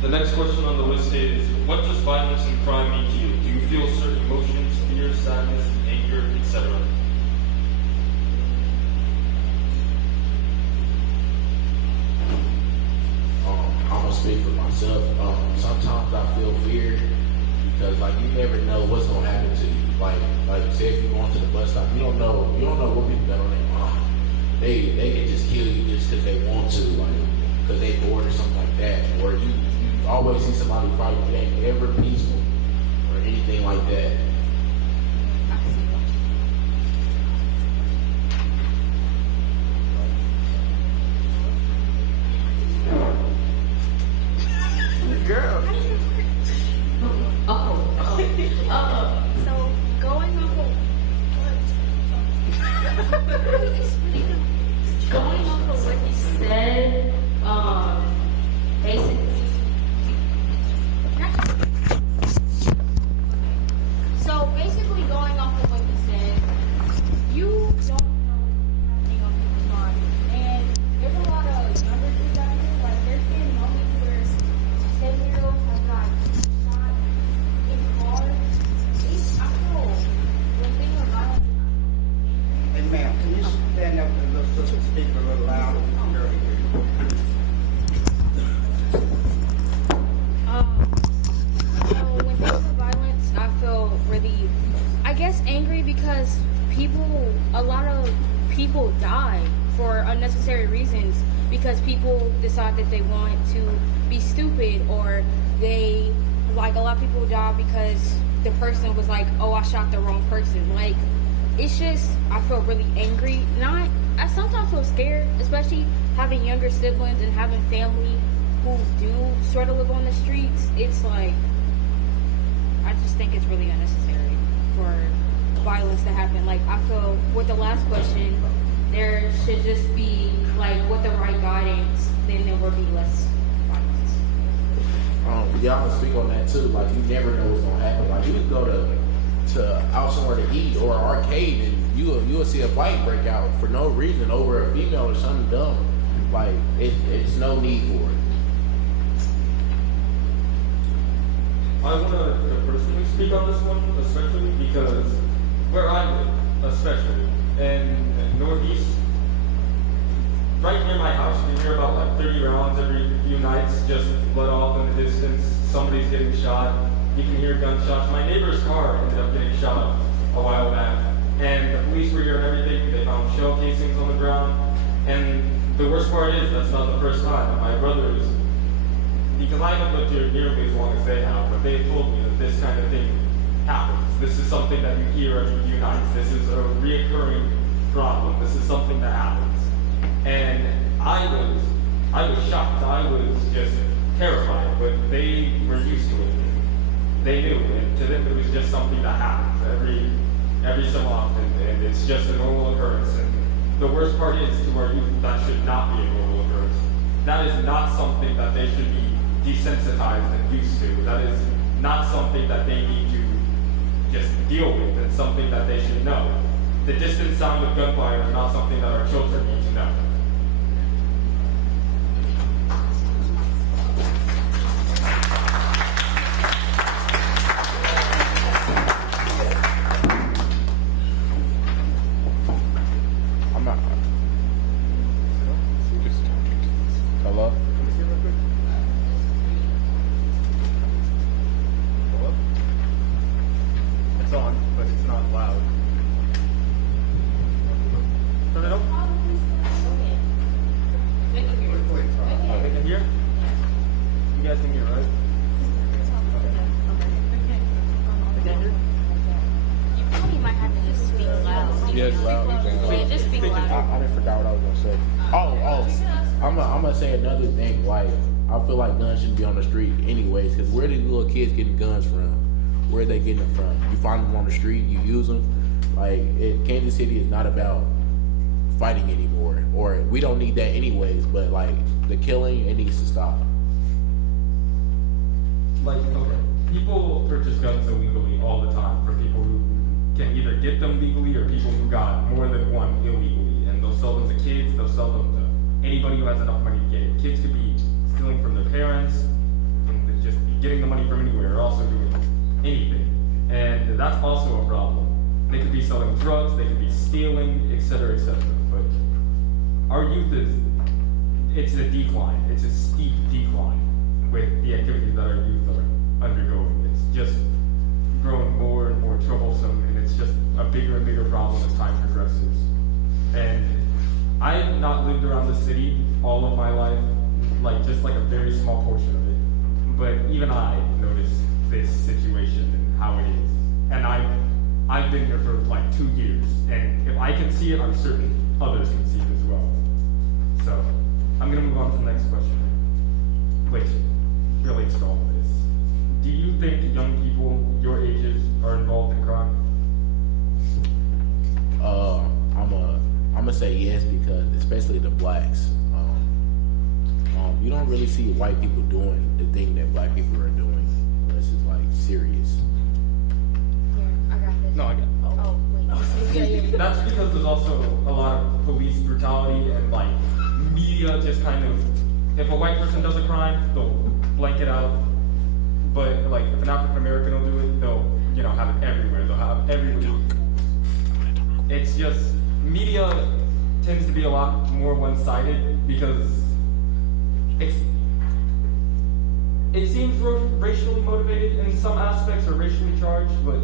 The next question on the list is, what does violence and crime mean to you? Do you feel certain emotions, fear, sadness, anger, etc.? I'm gonna speak for myself. Sometimes I feel fear because like you never know what's gonna happen to you. Like say if you're going to the bus stop, you don't know what people got on their mind. They can just kill you just because they want to, like because they bored or something like that. Or you always see somebody fighting, it ain't ever peaceful or anything like that. Girl. So going off of what you said, basically. So basically, going off of what you said, you don't know what's happening on people's minds, and there's a lot of younger kids out here. Like there's been moments where 7-year-olds have got shot in cars. I feel when things are violent. Hey, ma'am, can you stand up and speak a little louder? So when things are violence, I feel really, I guess, angry because a lot of people die for unnecessary reasons because people decide that they want to be stupid, or a lot of people die because the person was like, oh, I shot the wrong person. Like, it's just, I feel really angry. I sometimes feel scared, especially having younger siblings and having family who do sort of live on the streets. It's like, I just think it's really unnecessary for violence to happen. Like, I feel with the last question, there should just be, like, with the right guidance, then there will be less violence. Y'all can speak on that too. Like you never know what's gonna happen. Like you can go to out somewhere to eat or an arcade and you'll see a fight break out for no reason over a female or something dumb. Like it's no need for it. I want to personally speak on this one, especially because where I live, especially in Northeast, right near my house, you hear about like 30 rounds every few nights just let off in the distance. Somebody's getting shot. You can hear gunshots. My neighbor's car ended up getting shot a while back, and the police were here and everything. They found shell casings on the ground, and the worst part is that's not the first time. My brothers, because I haven't lived here nearly as long as they have, but they told me that this kind of thing happens. This is something that you hear every few nights. This is a reoccurring problem. This is something that happens. And I was shocked. I was just terrified, but they were used to it. They knew, and to them it was just something that happens every so often, and it's just a normal occurrence. And the worst part is, to our youth, that should not be a normal occurrence. That is not something that they should be desensitized and used to. That is not something that they need to just deal with. It's something that they should know. The distant sound of gunfire is not something that our children need to know. Hello? It's on, but it's not loud. Turn it up. They can hear? You guys can hear, right? They can hear? You probably might have to just speak loud. Yeah, it's loud. Yeah, just speak loud. I didn't forget what I was gonna say. I'm gonna say another thing. Like I feel like guns shouldn't be on the street anyways. Cause where are these little kids getting guns from? Where are they getting them from? You find them on the street, you use them. Like Kansas City is not about fighting anymore, or we don't need that anyways. But like the killing, it needs to stop. Like, okay, people purchase guns illegally all the time for people who can either get them legally or people who got more than one illegally. And they'll sell them to kids, they'll sell them to anybody who has enough money to get it. Kids could be stealing from their parents, from getting the money from anywhere or also doing anything. And that's also a problem. They could be selling drugs, they could be stealing, etc., etc. But our youth it's a decline. It's a steep decline with the activities that our youth are undergoing. It's just growing more and more troublesome, and it's just a bigger and bigger problem as time progresses. And I have not lived around the city all of my life, just a very small portion of it. But even I noticed this situation and how it is. And I've been here for 2 years, and if I can see it, I'm certain others can see it as well. So I'm gonna move on to the next question, which relates to all of this. Do you think young people your ages are involved in crime? I'm gonna say yes, because especially the blacks. You don't really see white people doing the thing that black people are doing unless it's serious. Here, I got this. No, I got it. Oh, wait. That's because there's also a lot of police brutality and media just kind of, if a white person does a crime, they'll blank it out. But if an African American will do it, they'll have it everywhere. They'll have every week. It's just media tends to be a lot more one-sided because it seems racially motivated in some aspects or racially charged, but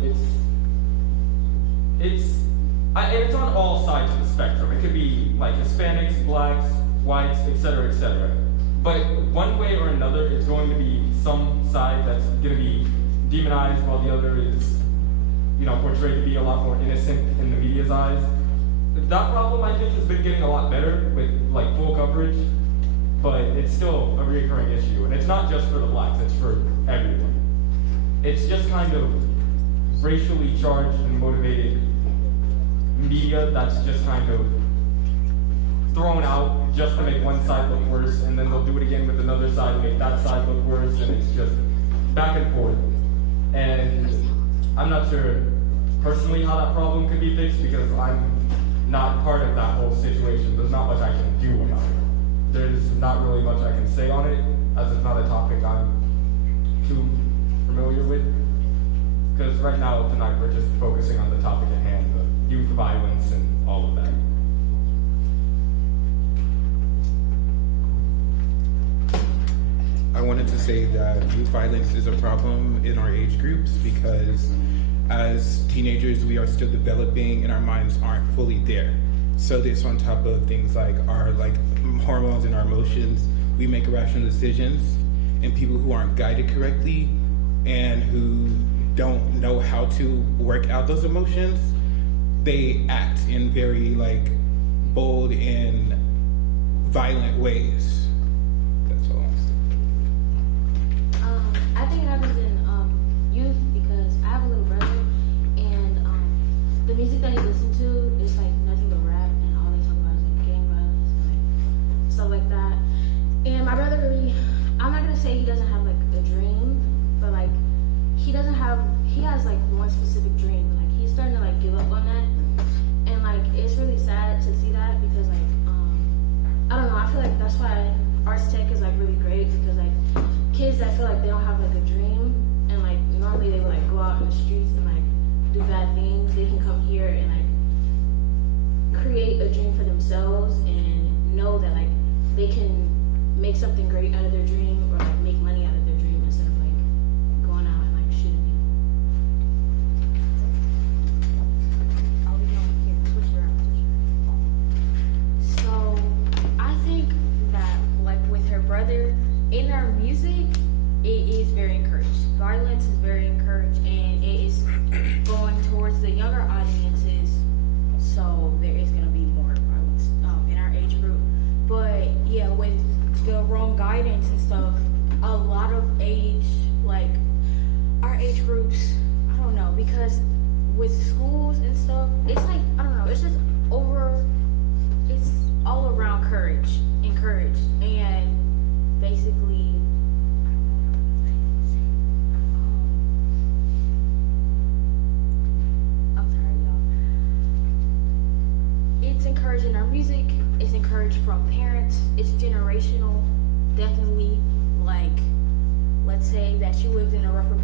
it's on all sides of the spectrum. It could be Hispanics, blacks, whites, etc., etc. But one way or another, it's going to be some side that's going to be demonized while the other is, portrayed to be a lot more innocent in the media's eyes. That problem, I think, has been getting a lot better with full coverage, but it's still a recurring issue. And it's not just for the blacks, it's for everyone. It's just kind of racially charged and motivated media that's just kind of thrown out just to make one side look worse, and then they'll do it again with another side to make that side look worse, and it's just back and forth. And I'm not sure personally how that problem could be fixed because I'm not part of that whole situation. There's not much I can do about it. There's not really much I can say on it, as it's not a topic I'm too familiar with. Because right now, tonight, we're just focusing on the topic at hand, the youth violence and all of that. I wanted to say that youth violence is a problem in our age groups because as teenagers, we are still developing and our minds aren't fully there. So this on top of things like our hormones and our emotions, we make irrational decisions, and people who aren't guided correctly and who don't know how to work out those emotions, they act in very bold and violent ways. That's all I'm saying. I think it happens in youth because I have a little brother, and the music that he listens to is nothing but rap, and all they talk about is gang violence and stuff like that. And my brother really, I'm not gonna say he doesn't have a dream, but he has one specific dream, but he's starting to give up on that, and it's really sad to see that because I don't know, I feel that's why arts tech is really great because kids that feel they don't have a dream and normally they would go out in the streets and do bad things, they can come here and create a dream for themselves and know that they can make something great out of their dream or make money out of their dream instead of going out and shooting people. I'll be going here, switch around. So I think that with her brother in our music, it is very encouraged. Violence is very encouraged, and it is going towards the younger audiences. So there is going to be more violence in our age group. But yeah, with the wrong guidance and stuff, a lot of our age groups, I don't know, because with schools and stuff, it's I don't know, it's just it's all around encouraged, and basically, I'm sorry, y'all. It's encouraged in our music. It's encouraged from parents. It's generational, definitely. Let's let's say that you lived in a rougher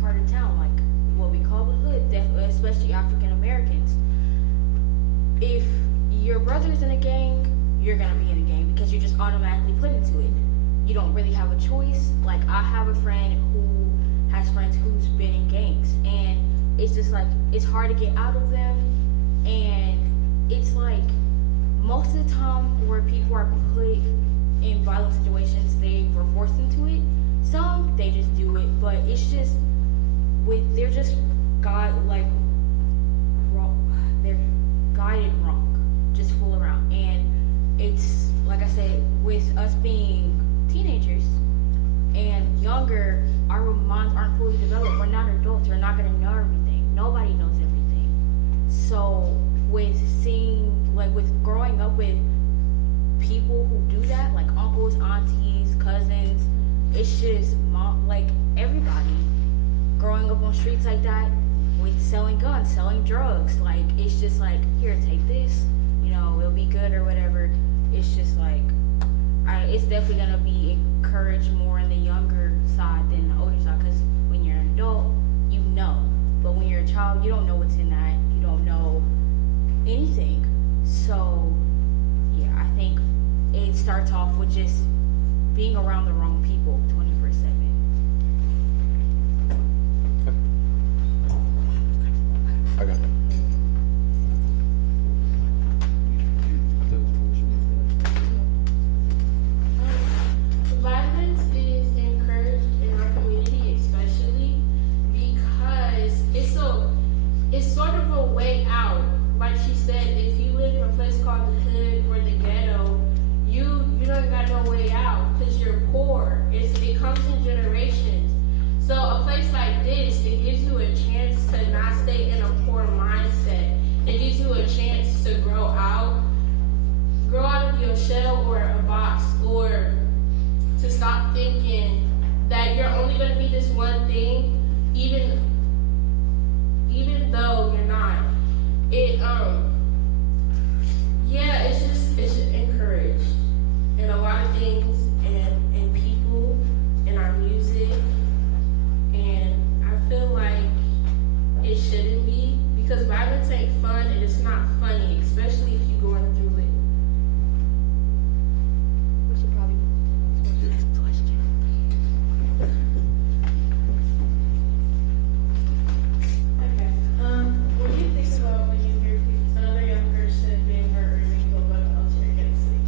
part of town, like what we call the hood, especially African Americans. If your brother's in a gang, you're gonna be in a gang because you're just automatically put into it. You don't really have a choice. Like, I have a friend who has friends who's been in gangs, and it's just like, it's hard to get out of them. And it's like, most of the time where people are put in violent situations, they were forced into it. Some, they just do it, but it's just, they're just they're guided wrong, just fool around. And it's, like I said, with us being teenagers and younger, our minds aren't fully developed. We're not adults. We're not going to know everything. Nobody knows everything. So with growing up with people who do that, like uncles, aunties, cousins, it's just everybody growing up on streets like that with selling guns, selling drugs. Like, it's just like, here, take this, it'll be good or whatever. It's just like, it's definitely gonna be encouraged more in the younger side than the older side, because when you're an adult, you know. But when you're a child, you don't know what's in that. You don't know anything. So, yeah, I think it starts off with just being around the wrong people 24/7. I got it. Violence is encouraged in our community, especially because it's sort of a way out. Like she said, if you live in a place called the hood or the ghetto, you don't got no way out because you're poor. It comes in generations. So a place like this, it gives you a chance to not stay in a poor mindset. It gives you a chance to grow out of your shell or a box, or to stop thinking that you're only going to be this one thing, even though you're not. It's just encouraged in a lot of things, and people, in our music, and I feel like it shouldn't be, because violence ain't fun and it's not funny, especially if you're going through it. We should probably move to the next question. Okay. What do you think about when you hear another young person being hurt or being killed by the military against it?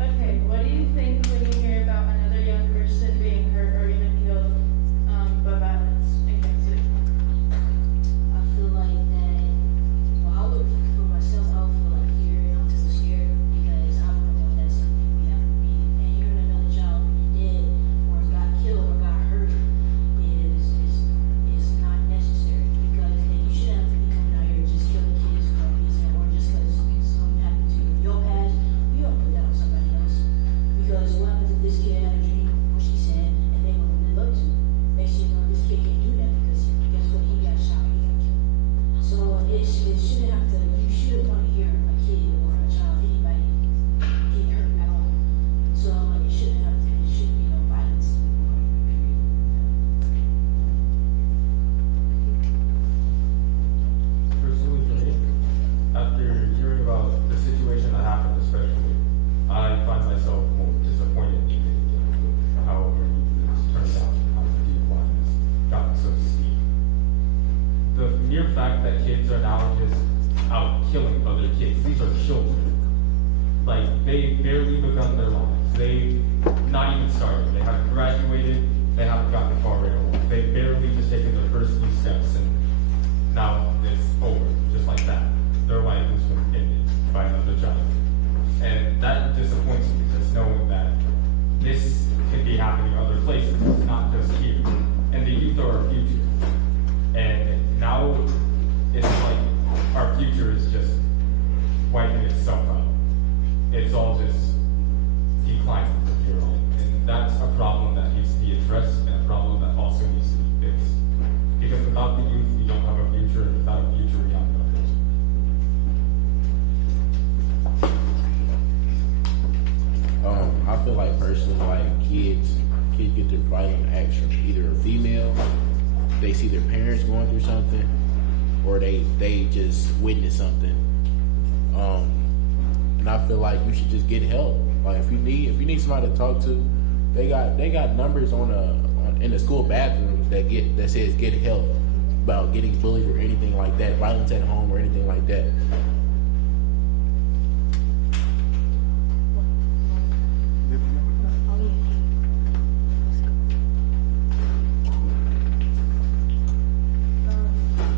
Okay. What do you think when you hear about another young person being hurt or even killed by violence against it? I feel like that, for myself, I would feel like fear, and I'm just scared because I don't know if that's something we have to be. And hearing another child be dead or got killed or got hurt is not necessary, because you shouldn't have to be coming out here just killing kids for no reason, or just because something happened to you in your past. You don't put that on somebody else. Because what happens if this kid had a dream, what she said, and they want to live up to it? Next thing you know, this kid can't do that because guess what? He got shot, he got killed. So it shouldn't have to, you shouldn't want to hear a kid or a child, anybody get hurt at all. So it shouldn't be no violence or period. Personally, for me, after hearing about the situation that happened, especially, I find myself more disappointed in how this turned out, how the violence got so steep. The mere fact that kids are now just out killing other kids, these are children. Like, they barely begun their lives. They've not even started. They haven't graduated. They haven't gotten far along. They've barely just taken their first few steps, and now it's over, just like that. Their life has been ended by another child. And that disappoints me, just knowing that this could be happening other places. It's not just here. And the youth are our future. And now it's like our future is just wiping itself out. It's all just declining from here on. And that's a problem that needs to be addressed, and a problem that also needs to be fixed. Because without the youth, we don't have a future, and without a future, we have no future. I feel like personally, like kids get their violent acts from either a female, they see their parents going through something, or they just witness something. And I feel like you should just get help. Like if you need somebody to talk to, they got numbers in the school bathrooms that says get help about getting bullied or anything like that, violence at home or anything like that.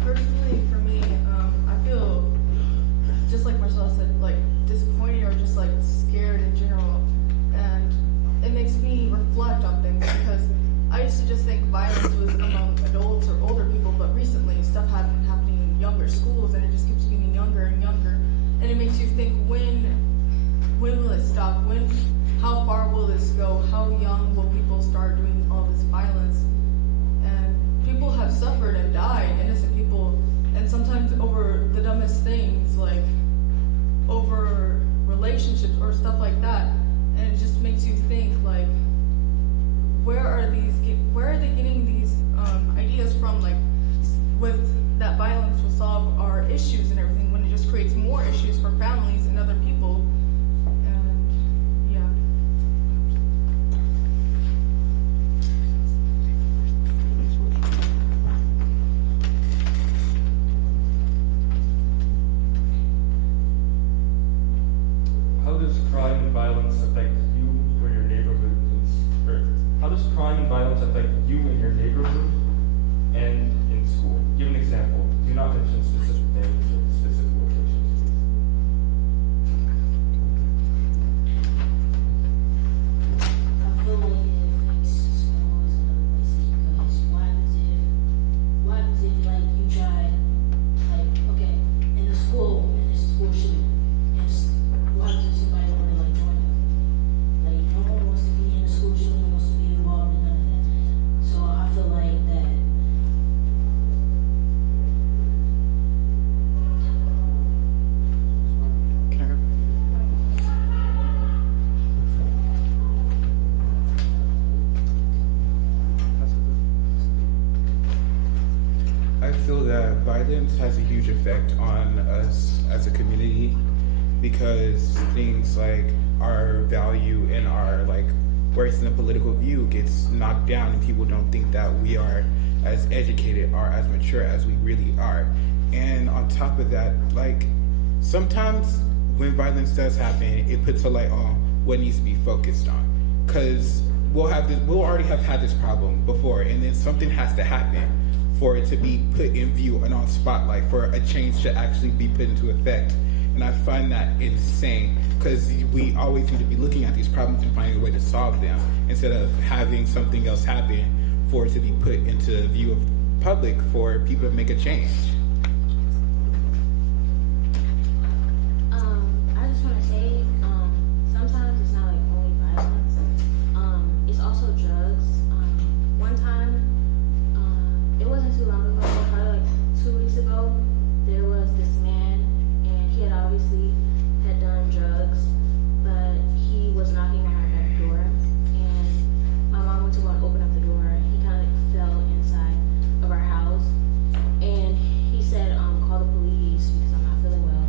Personally, for me, I feel just like Marcella said, like disappointed or just like scared in general, and it makes me reflect on things because I used to just think violence was among adults or older people, but recently stuff had been happening in younger schools, and it just keeps getting younger and younger, and it makes you think when will it stop? How far will this go? How young will people start doing all this violence? And people have suffered and died, innocent people, and sometimes over the dumbest things, like over relationships or stuff like that. And it just makes you think, like, where are they getting these ideas from? Like, with that violence will solve our issues and everything, when it just creates more issues for families and other people. And yeah. How does crime and violence affect you or your neighborhood? How does crime and violence affect you in your neighborhood and in school? Give an example. Do not mention specific names or specific locations. I feel like it affects schools and other places because what happens if like you try, like, okay, in the school, and it's a school shooting, and what happens if somebody don't want to like join them? Like, no one wants to be in the school shooting, no one wants to be involved in none of that. So I feel like that. I feel that violence has a huge effect on us as a community because things like our value and our like worth in the political view gets knocked down, and people don't think that we are as educated or as mature as we really are. And on top of that, like sometimes when violence does happen, it puts a light on what needs to be focused on, because we'll already have had this problem before, and then something has to happen for it to be put in view and on spotlight, for a change to actually be put into effect. And I find that insane, because we always need to be looking at these problems and finding a way to solve them, instead of having something else happen for it to be put into view of public for people to make a change. I just want to say, sometimes it's not like only violence. It's also drugs. One time, it wasn't too long ago, probably like 2 weeks ago, there was this man, and he had obviously had done drugs, but he was knocking on our back door, and my mom went to go and open up the door, and he kind of like fell inside of our house, and he said, call the police because I'm not feeling well,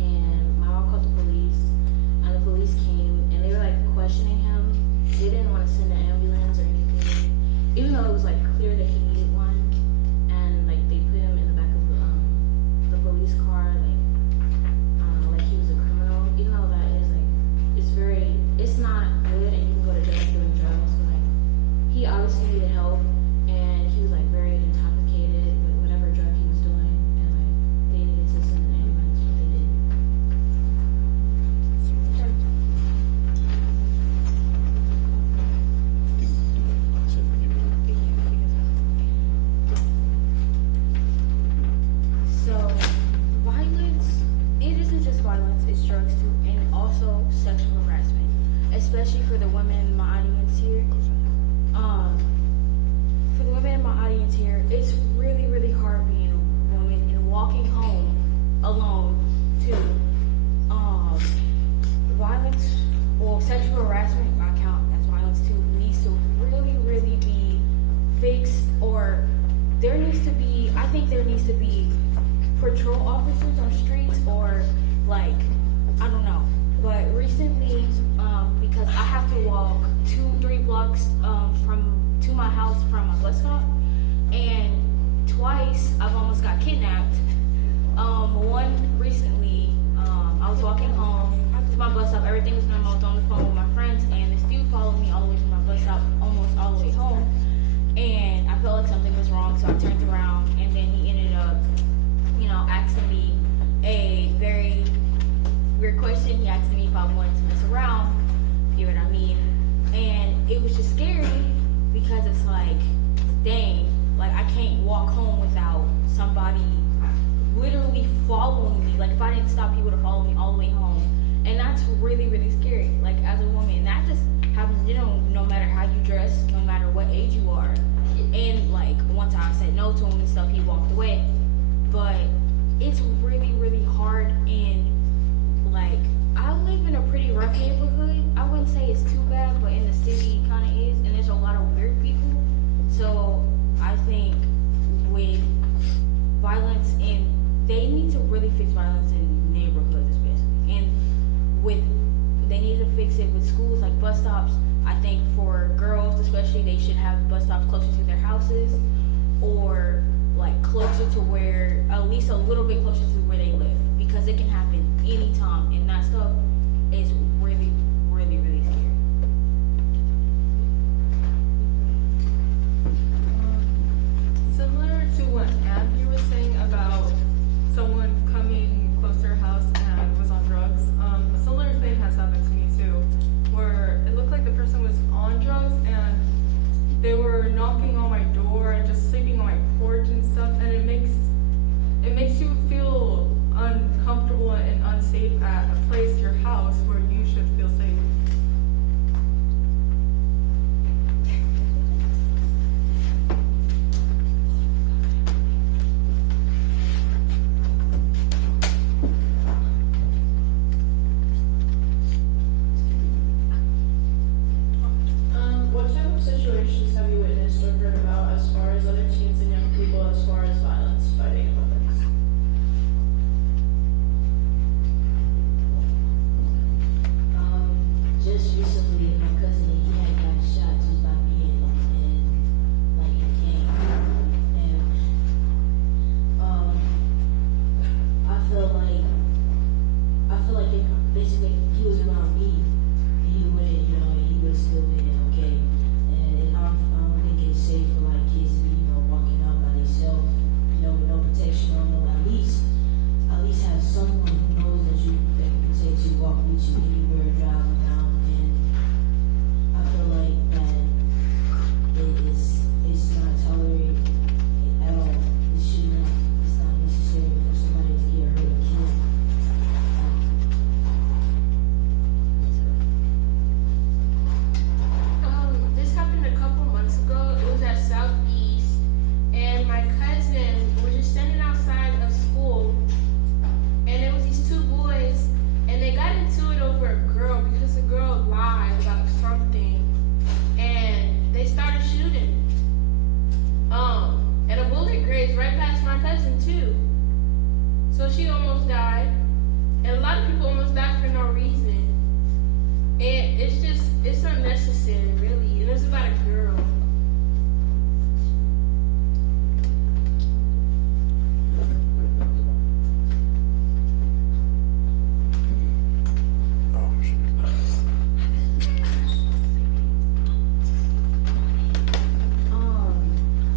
and my mom called the police, and the police came, and they were like questioning him. They didn't want to send an ambulance or anything, even though it was like clear that he needed one. And like they put him in the back of the police car, like he was a criminal. Even though that is like, it's not good, and you can go to jail for doing drugs. But like, he obviously needed help, and he was like very intoxicated with whatever drug he was doing, and like they needed to send an ambulance, but they didn't. So, violence, it isn't just violence, it's drugs too, and also sexual harassment, especially for the women in my audience here. For the women in my audience here, it's really, really hard being a woman and walking home alone too. Violence, well, sexual harassment, I fixed, or I think there needs to be patrol officers on streets, or like, I don't know. But recently, because I have to walk 2-3 blocks to my house from my bus stop, and twice I've almost got kidnapped. One recently, I was walking home to my bus stop, everything was normal, I was on the phone with my friends, and this dude followed me all the way to my bus stop, almost all the way home, and I felt like something was wrong, so I turned around, and then he ended up, asking me a very weird question. He asked me if I wanted to mess around, you know what I mean, and it was just scary, because it's like, dang, like I can't walk home without somebody literally following me. Like if I didn't stop, he would have followed me all the way home, and that's really, really scary. Like as a woman, that just happens, no matter how you dress, no matter what age you are. And like one time I said no to him and stuff, he walked away. But it's really, really hard, and like I live in a pretty rough neighborhood. I wouldn't say it's too bad, but in the city it kind of is, and there's a lot of weird people. So I think with violence, and they need to really fix violence in neighborhoods especially, and they need to fix it with schools, like bus stops. I think for girls especially, they should have bus stops closer to their houses, or like closer to where, at least a little bit closer to where they live, because it can happen anytime, and that stuff is really, really, really scary. Similar to what Andy was saying about someone coming close to her house and was on drugs, a similar thing has happened to me too, where it looked like the person was on drugs and they were knocking on my door and just sleeping on my porch and stuff, and it makes you feel uncomfortable and unsafe at a place, your house, where you should feel safe. What type of situations have you witnessed or heard about as far as other teens and young people as far as violence fighting in public? Just recently, my cousin, he had got shot just by being in a gang. And I feel like if basically if he was around me, he wouldn't, he would still be okay. And I don't think it's safe for like kids to be, walking out by themselves, with no protection on them. At least have someone who knows that can protect you, walk with you anywhere, drive around. And I feel like that it's not tolerated at all. It's not necessary for somebody to get hurt or killed. This happened a couple months ago. It was at Southeast, and my cousin was just standing outside of school, and there was these two boys, and they got into it over a girl because the girl lied about something, and they started shooting. And a bullet grazed right past my cousin too. So she almost died, and a lot of people almost died for no reason. And it's unnecessary, really. And it's about a girl.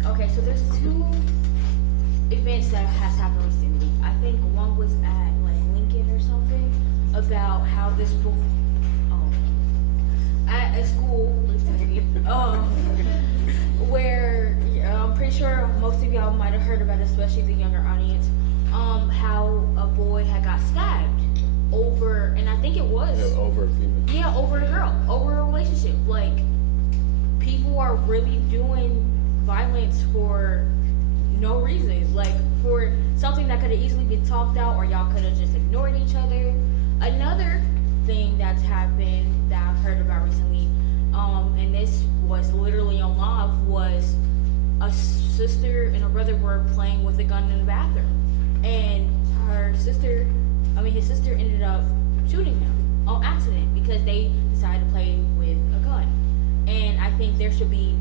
Okay, so there's two events that has happened recently. I think one was at like Lincoln or something, about how this book at a school recently, where I'm pretty sure most of y'all might have heard about it, especially the younger audience, how a boy had got stabbed over, and I think it was over a female. Yeah, over a girl, over a relationship. Like, people are really doing violence for no reason, like for something that could have easily been talked out, or y'all could have just ignored each other. Another thing that's happened that I've heard about recently, and this was literally on live, was a sister and a brother were playing with a gun in the bathroom, and his sister ended up shooting him on accident because they decided to play with a gun. And I think there should be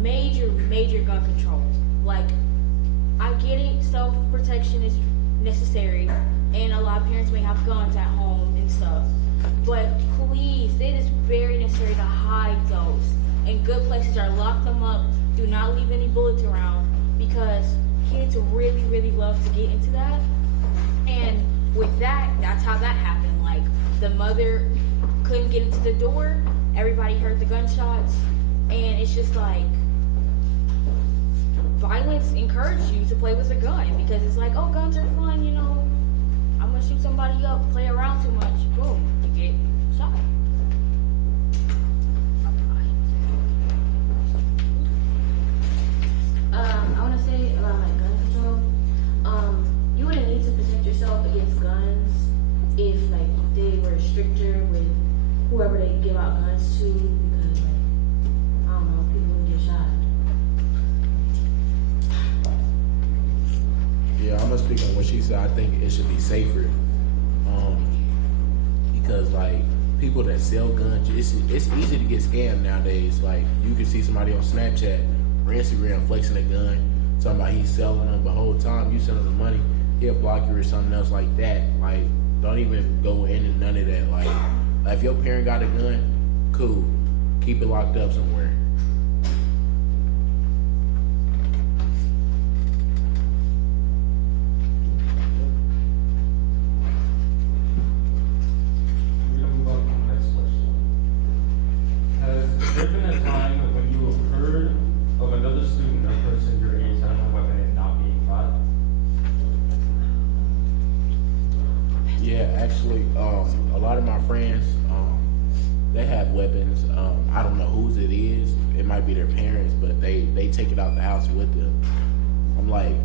major gun control. Like, I get it, self-protection is necessary, and a lot of parents may have guns at home and stuff, but please, it is very necessary to hide those. In good places, or lock them up. Do not leave any bullets around, because kids really love to get into that. And with that, that's how that happened. Like, the mother couldn't get into the door, everybody heard the gunshots, and it's just like, violence encourages you to play with a gun, because it's like, oh, guns are fun, you know, I'm gonna shoot somebody up, play around too much, boom, you get shot. I want to say about like gun control. You wouldn't need to protect yourself against guns if like they were stricter with whoever they give out guns to, because like, I don't know, people would get shot. Yeah, I'm gonna speak on what she said. I think it should be safer, because like people that sell guns, it's easy to get scammed nowadays. Like, you can see somebody on Snapchat or Instagram flexing a gun, talking about he's selling them, but the whole time you send him the money, he'll block you or something else like that. Like, don't even go into none of that. Like if your parent got a gun, cool, keep it locked up somewhere. We're gonna move on to the next question. Has there been a time when you have heard of another student or person your age having a weapon and not being caught? Yeah, actually, a lot of my friends, they have weapons. I don't know whose it is. It might be their parents, but they take it out the house with them. I'm like,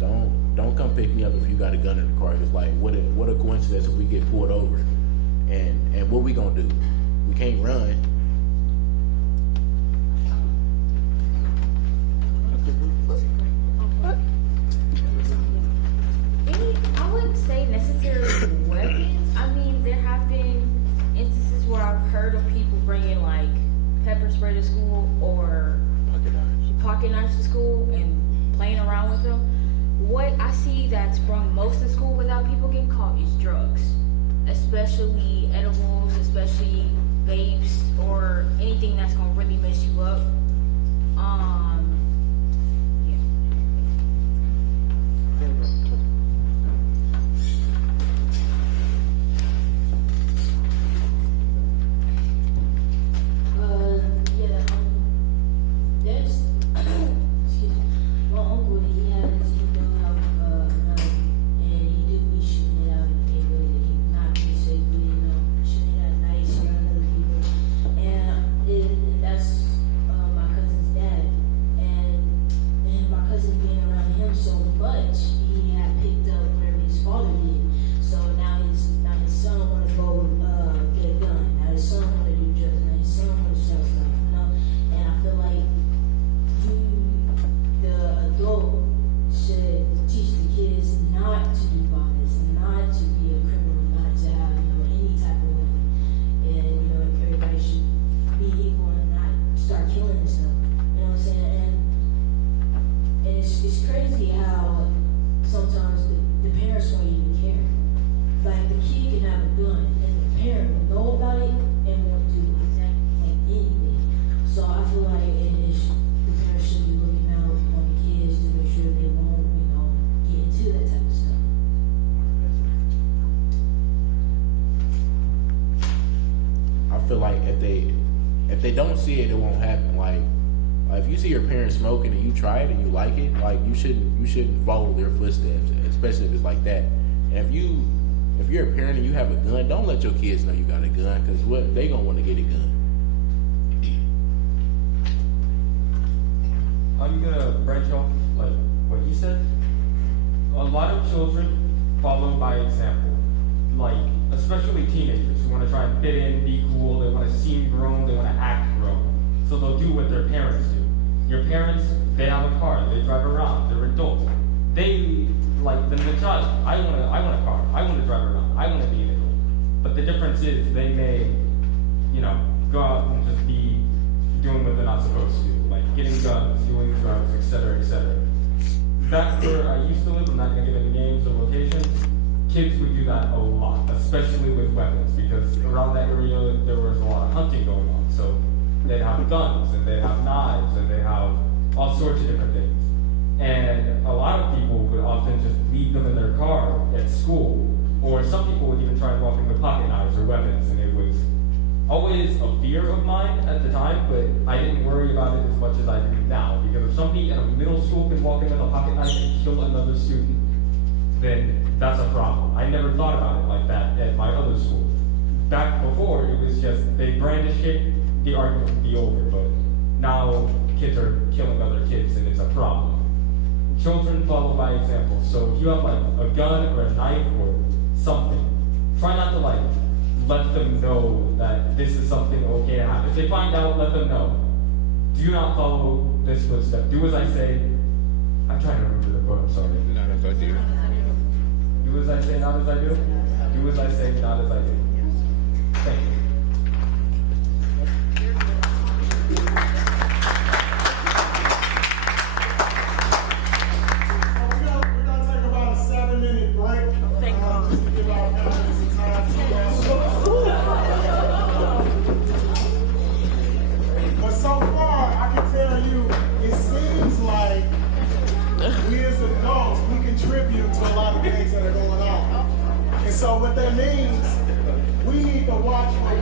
don't come pick me up if you got a gun in the car. It's like, what a coincidence if we get pulled over, and what we gonna do? We can't run. I wouldn't say necessarily weapons. I mean, there have been instances where I've heard of people bringing like pepper spray to school or pocket knives to school and playing around with them. What I see that's brought most to school without people getting caught is drugs, especially edibles, especially vapes, or anything that's gonna really mess you up. Yeah. Yeah, there's, excuse me, my uncle, he has, out, and he do be shooting it out in a way that he not be safely, shooting it at night, around other people, and that's, my cousin's dad, and my cousin being around him so much, he had picked up whatever his father did, so now his son wanna go, get a gun, now his son wanna do drugs, now his son wanna sell stuff, and I feel like the adult should teach the kids not to do violence, not to be a criminal, not to have, any type of weapon. And, everybody should be equal and not start killing and stuff. You know what I'm saying? And it's crazy how sometimes the parents won't even care. Like, the kid can have a gun and the parent will know about it and won't do anything. So I feel like the parents should be looking out on the kids to make sure they won't, get into that type of stuff. I feel like if they don't see it, it won't happen. Like if you see your parents smoking and you try it and you like it, like you shouldn't follow their footsteps, especially if it's like that. And if you're a parent and you have a gun, don't let your kids know you got a gun, because what they gonna want to get a gun. I'm gonna branch off like what he said. A lot of children follow by example, like especially teenagers who want to try and fit in, be cool. They want to seem grown. They want to act grown, so they'll do what their parents do. Your parents, they have a car, they drive around, they're adults. They, like the child, I want a car, I want to drive around, I want to be an adult. But the difference is they may, go out and just be doing what they're not supposed to, like getting guns, doing drugs, etc., etc. Back where I used to live, I'm not going to give any names or locations, kids would do that a lot, especially with weapons, because around that area there was a lot of hunting going on. So they'd have guns, and they'd have knives, and they'd have all sorts of different things. And a lot of people would often just leave them in their car at school, or some people would even try and walk in with pocket knives or weapons, and it was always a fear of mine at the time, but I didn't worry about it as much as I do now, because if somebody in a middle school can walk in with a pocket knife and kill another student, then that's a problem. I never thought about it like that at my other school. Back before, it was just, they brandish it, the argument would be over, but now kids are killing other kids, and it's a problem. Children follow by example, so if you have like a gun or a knife or something, try not to let them know that this is something okay to have. If they find out, let them know. Do not follow this footstep. Do as I say. I'm trying to remember the quote, I'm sorry. Not as I do. Do as I say, not as I do. Do as I say, not as I do. Thank you. We're gonna take about a 7-minute break. Just to give our panelists some time to But so far, I can tell you, it seems like we as adults, we contribute to a lot of things that are going on. And so what that means, we need to watch for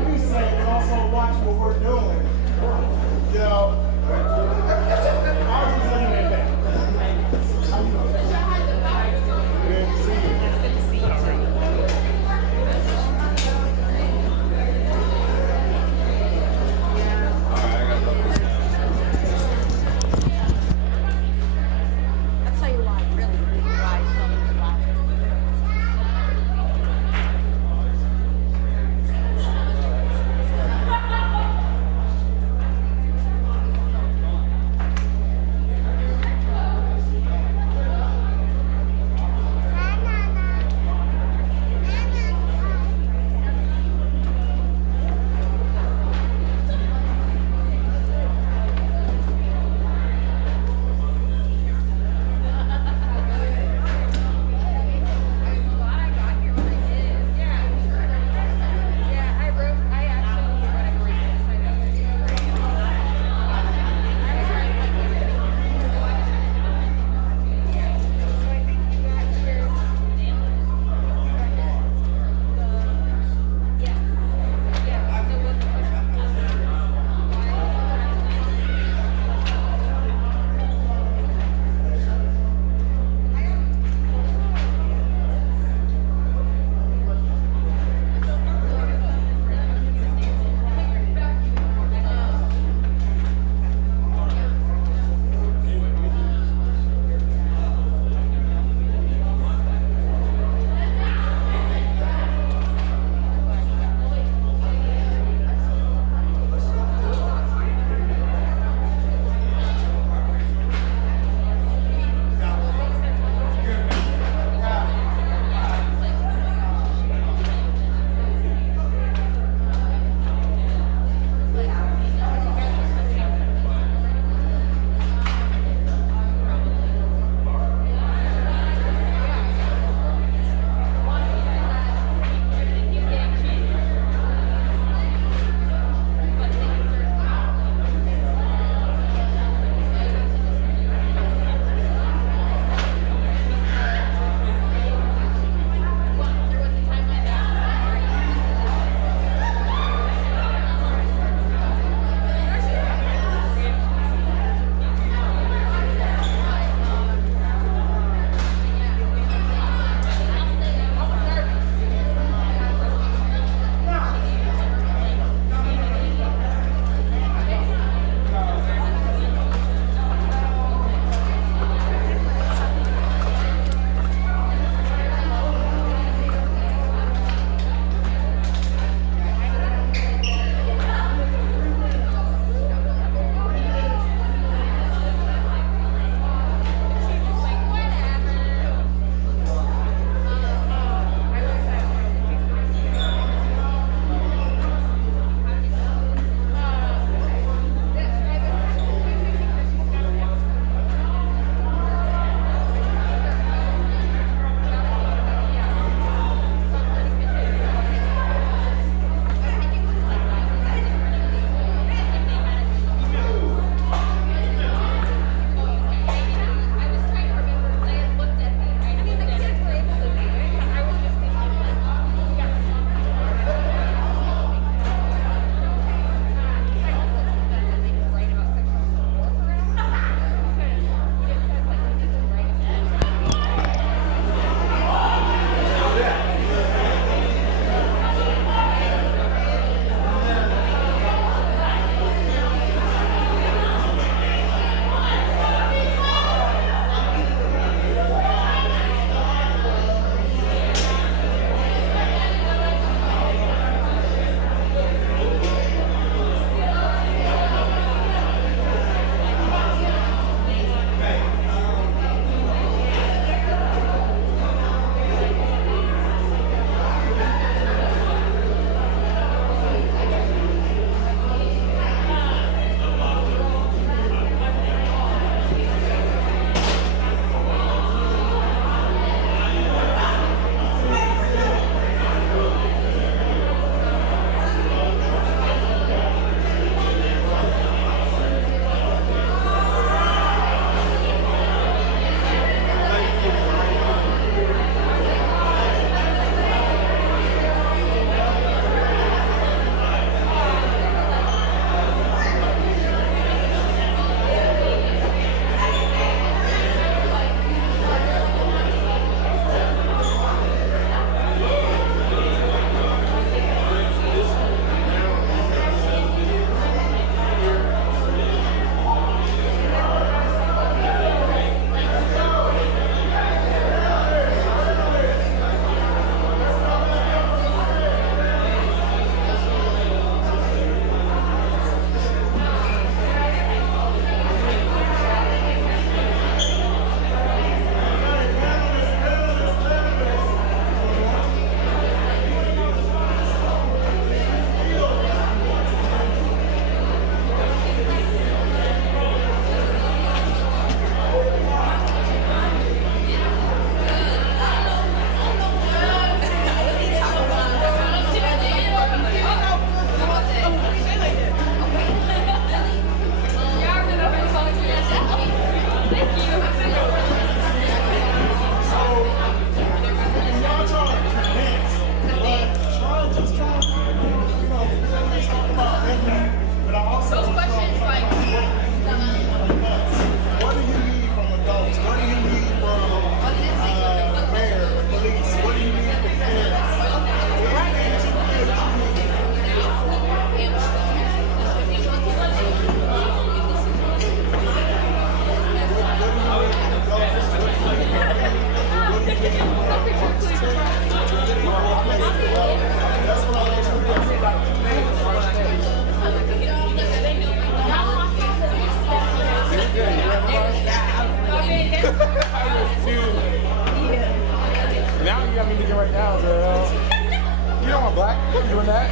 on, Black. You doing that?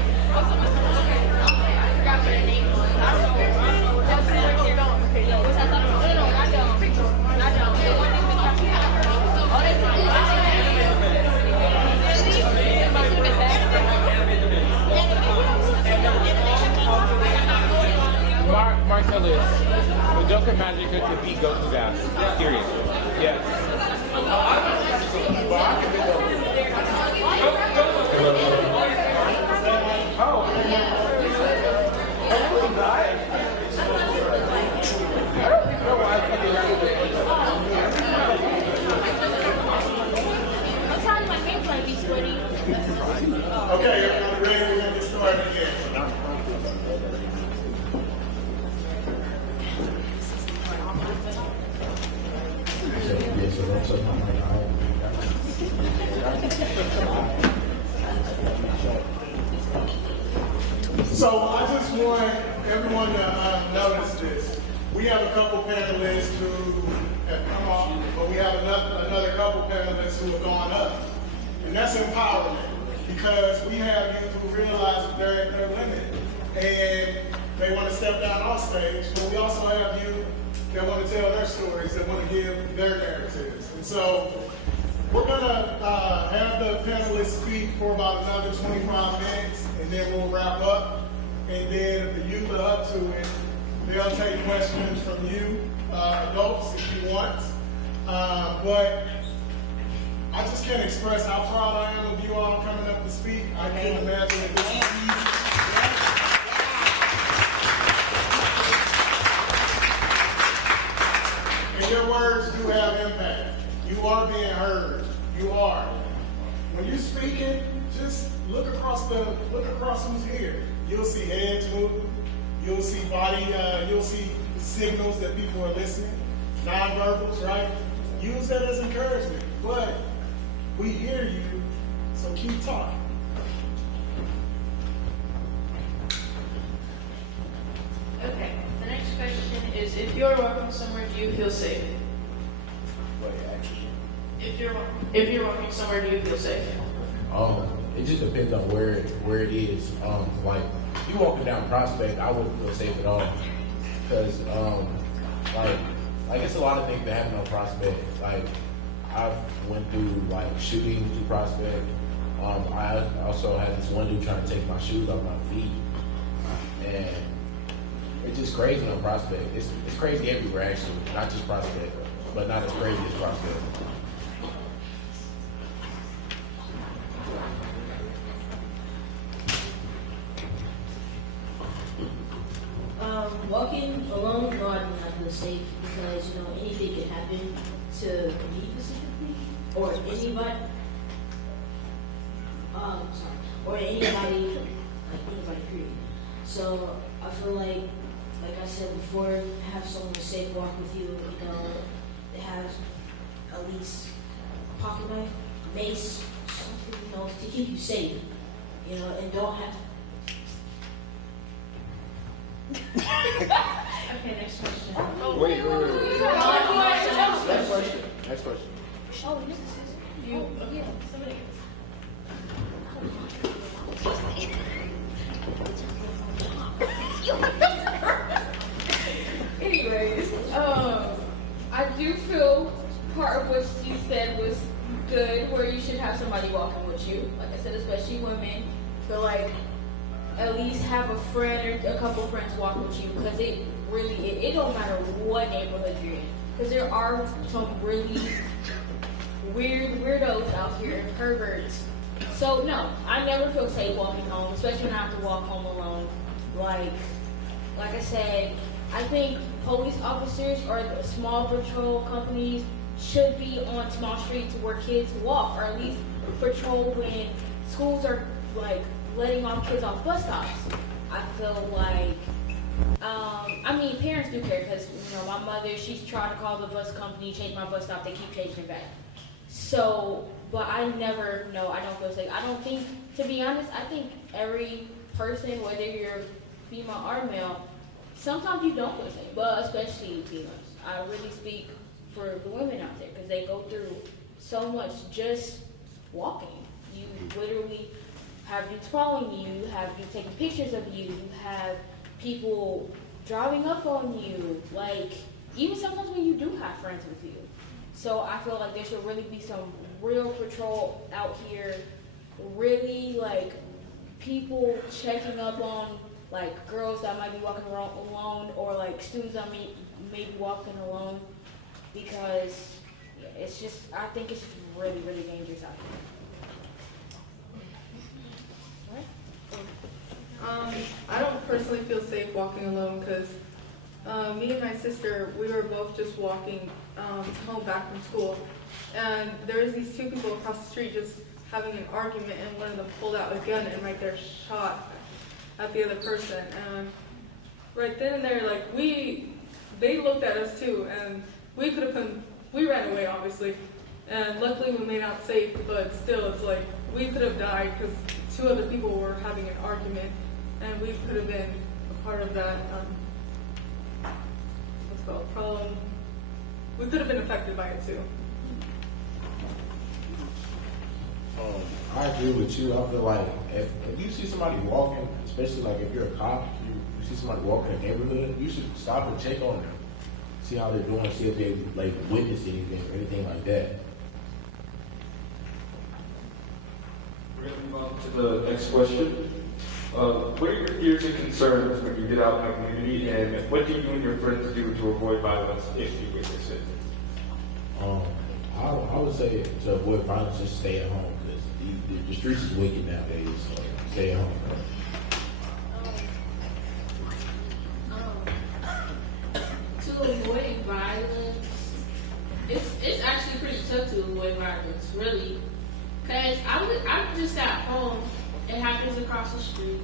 Marcellus, the Joker Magic could beat Goku's ass. Period. Yes. I'm telling you, my gameplay be sweaty. Okay, everybody ready? We're gonna get started again. So I just want everyone to notice this. We have a couple panelists who have come on, but we have another couple panelists who have gone up. And that's empowerment, because we have youth who realize that they're at their limit and they want to step down off stage, but we also have youth that want to tell their stories, that want to give their narratives. And so we're going to have the panelists speak for about another 25 minutes, and then we'll wrap up. And then if the youth are up to it, they'll take questions from you, adults, if you want. But I just can't express how proud I am of you all coming up to speak. I can't imagine that this is easy. And your words do have impact. You are being heard. You are. When you're speaking, just look across who's here. You'll see heads moving. You'll see body. You'll see signals that people are listening. Non-verbals, right? Use that as encouragement. But we hear you, so keep talking. Okay. The next question is: if you're walking somewhere, do you feel safe? Wait, actually. If you're walking somewhere, do you feel safe? It just depends on where it is. Like you walking down Prospect, I wouldn't feel safe at all, because like it's a lot of things that happen on Prospect. Like I've went through like shootings through Prospect. I also had this one dude trying to take my shoes off my feet, and it's just crazy on Prospect. It's crazy everywhere actually, not just Prospect, but not as crazy as Prospect. Walking alone, no, I do not feel safe because, anything can happen to me specifically, or anybody, or anybody, period. So I feel like I said before, have someone safe walk with you, they have at least a pocket knife, mace, something, to keep you safe, and don't have. Okay, next question. Wait. Next question. Oh, this is You, okay, somebody. Anyways, I do feel part of what you said was good, where you should have somebody walking with you. Like I said, especially women, but like at least have a friend or a couple friends walk with you, because it don't matter what neighborhood you're in, because there are some really weirdos out here, perverts. So no, I never feel safe walking home, especially when I have to walk home alone. Like I said, I think police officers or the small patrol companies should be on small streets where kids walk, or at least patrol when schools are like letting off kids off bus stops. I feel like, parents do care, because my mother, she's tried to call the bus company, change my bus stop, they keep changing it back. So, but I never, no, I don't feel safe. I don't think, to be honest, I think every person, whether you're female or male, sometimes you don't feel safe, but especially females. I really speak for the women out there, because they go through so much just walking. You literally have dudes following you, you have dudes taking pictures of you, you have people driving up on you, like, even sometimes when you do have friends with you. So I feel like there should really be some real patrol out here, really, like, people checking up on, like, girls that might be walking around alone, or, like, students that may be walking alone, because it's just, I think it's just really, really dangerous out here. I don't personally feel safe walking alone because me and my sister, we were both just walking home back from school, and there was these two people across the street just having an argument, and one of them pulled out a gun and right there shot at the other person. And right then and there, like, they looked at us too, and we could have we ran away obviously, and luckily we made out safe, but still it's like we could have died because two other people were having an argument, and we could have been a part of that, what's it called, problem. We could have been affected by it too. I agree with you. I feel like if you see somebody walking, especially like if you're a cop, you see somebody walking in the neighborhood, you should stop and check on them. See how they're doing, see if they like witnessed anything or anything like that. We're going to move on to the next question. What are your fears and concerns when you get out in the community, and what do you and your friends do to avoid violence if you witness it? I would say to avoid violence, just stay at home, because the streets is wicked nowadays, so stay at home. To avoid violence, it's actually pretty tough to avoid violence, really. Because I'm just at home. It happens across the street.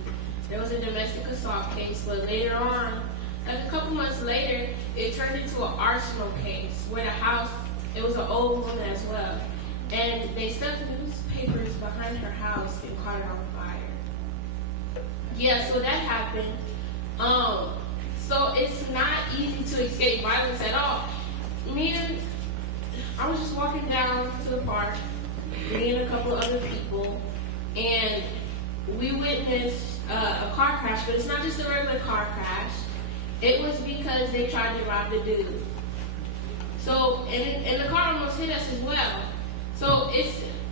There was a domestic assault case, but later on, like a couple months later, it turned into an arsenal case where the house, it was an old woman as well, and they stuck the newspapers behind her house and caught it on fire. Yeah, so that happened. So it's not easy to escape violence at all. I was just walking down to the park, me and a couple of other people, and we witnessed a car crash, but it's not just a regular car crash. It was because they tried to rob the dude. So, and the car almost hit us as well. So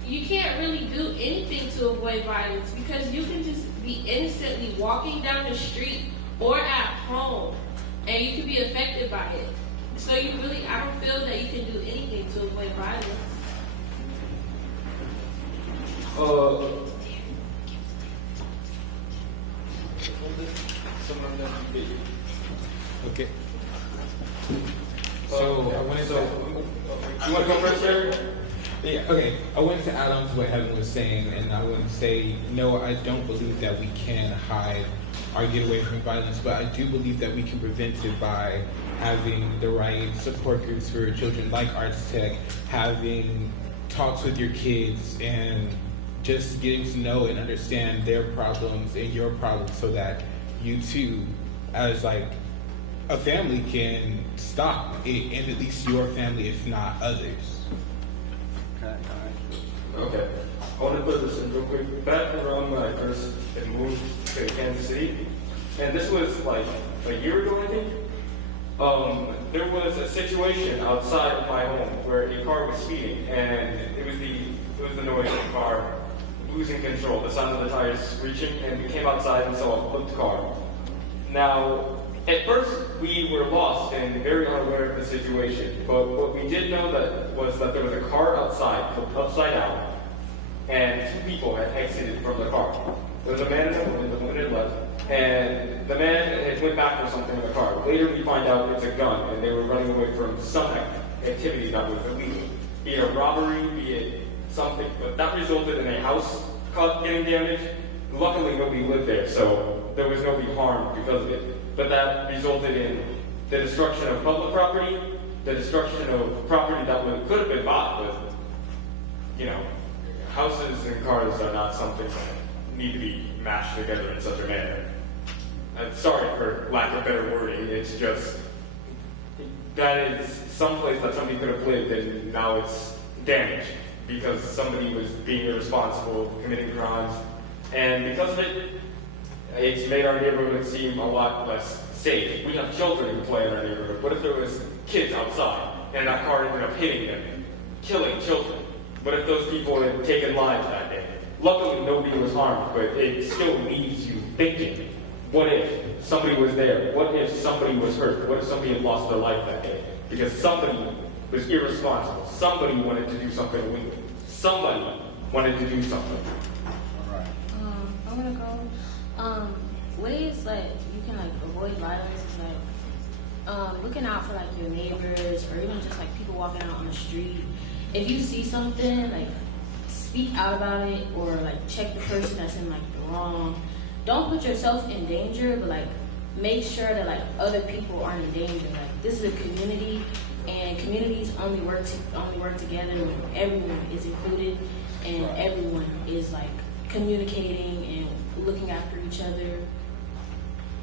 you can't really do anything to avoid violence, because you can just be innocently walking down the street or at home, and you can be affected by it. So I don't feel that you can do anything to avoid violence. Okay. So I wanted to. You want to go first, Eric? Yeah. Okay. I wanted to add on to what Heaven was saying, and I want to say no. I don't believe that we can hide or get away from violence, but I do believe that we can prevent it by having the right support groups for children, like Arts Tech, having talks with your kids, and just getting to know and understand their problems and your problems, so that you too, as like a family, can stop it, and at least your family, if not others. Okay. I want to put this in real quick. Back around when I first moved to Kansas City, and this was like a year ago, I think. There was a situation outside of my home where a car was speeding, and it was the noise of the car losing control, the sound of the tires screeching, and we came outside and saw a flipped car. Now, at first, we were lost and very unaware of the situation, but what we did know was that there was a car outside, flipped upside down, and two people had exited from the car. There was a man and a woman, the woman had left, and the man had went back for something in the car. Later, we find out it's a gun, and they were running away from some activity that was illegal, be it a robbery, be it something. But that resulted in a house getting damaged. Luckily, nobody lived there, so there was nobody harmed because of it. But that resulted in the destruction of public property, the destruction of property that could have been bought, but, houses and cars are not something that need to be mashed together in such a manner. I'm sorry for lack of better wording, it's just, that is someplace that somebody could have lived, and now it's damaged because somebody was being irresponsible, committing crimes, And because of it, it's made our neighborhood seem a lot less safe. We have children who play in our neighborhood. What if there was kids outside and that car ended up hitting them, killing children? What if those people had taken lives that day? Luckily, nobody was harmed, but it still leaves you thinking, what if somebody was there? What if somebody was hurt? What if somebody had lost their life that day? Because somebody was irresponsible. Somebody wanted to do something illegal. Somebody wanted to do something. All right. I'm gonna go. Ways that you can like avoid violence is like looking out for like your neighbors or even just like people walking out on the street. If you see something, like speak out about it or like check the person that's in like the wrong. Don't put yourself in danger, but like make sure that like other people aren't in danger. Like this is a community, and communities only work together when everyone is included and everyone is like communicating and looking after each other.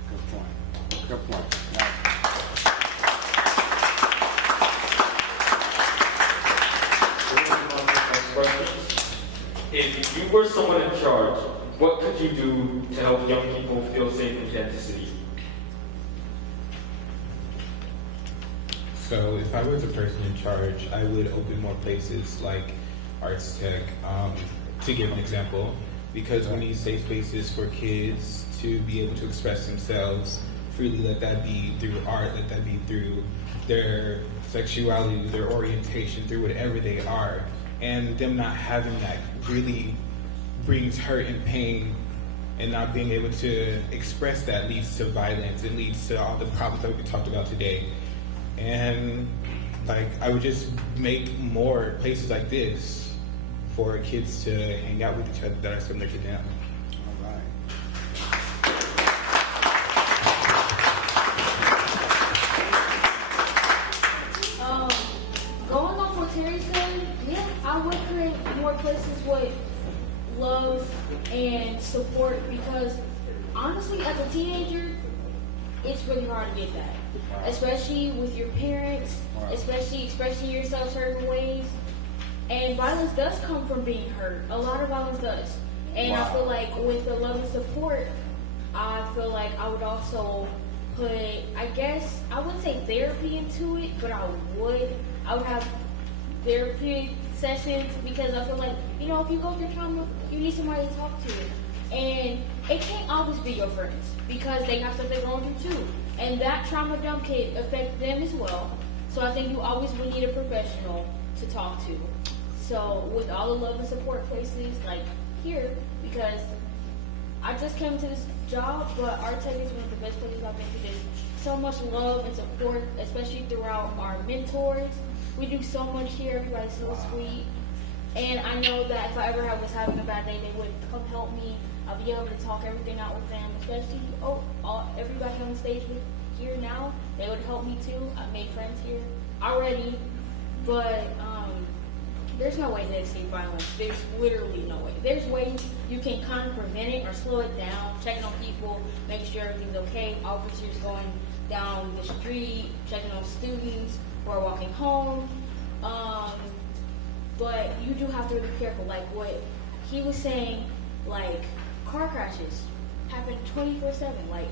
Good point. Good point. If you were someone in charge, what could you do to help young people feel safe in Kansas City? So if I was a person in charge, I would open more places like Arts Tech, to give an example, because we need safe spaces for kids to be able to express themselves freely, let that be through art, let that be through their sexuality, their orientation, through whatever they are. And them not having that really brings hurt and pain, and not being able to express that leads to violence. It leads to all the problems that we talked about today. And like, I would just make more places like this for kids to hang out with each other that are similar to them. All right. Going off what Terry said, yeah, I would create more places with love and support, because honestly, as a teenager, it's really hard to get that. Especially with your parents, especially expressing yourself certain ways. And violence does come from being hurt. A lot of violence does. And I feel like with the love and support, I feel like I would also put, I guess, I wouldn't say therapy into it, but I would have therapy sessions, because I feel like, you know, if you go through trauma, you need somebody to talk to. And it can't always be your friends, because they have something going through too. And that trauma dump can affect them as well. So I think you always would need a professional to talk to. So with all the love and support places like here, because I just came to this job, but Art Tech is one of the best places I've been to. There's so much love and support, especially throughout our mentors. We do so much here. Everybody's so sweet. And I know that if I ever was having a bad day, they would come help me. I'll be able to talk everything out with them, especially everybody on stage here now. They would help me too. I made friends here already, but there's no way to escape violence. There's literally no way. There's ways you can kind of prevent it or slow it down, checking on people, making sure everything's okay. Officers going down the street, checking on students who are walking home. But you do have to be careful. Like what he was saying, like car crashes happen 24/7. Like,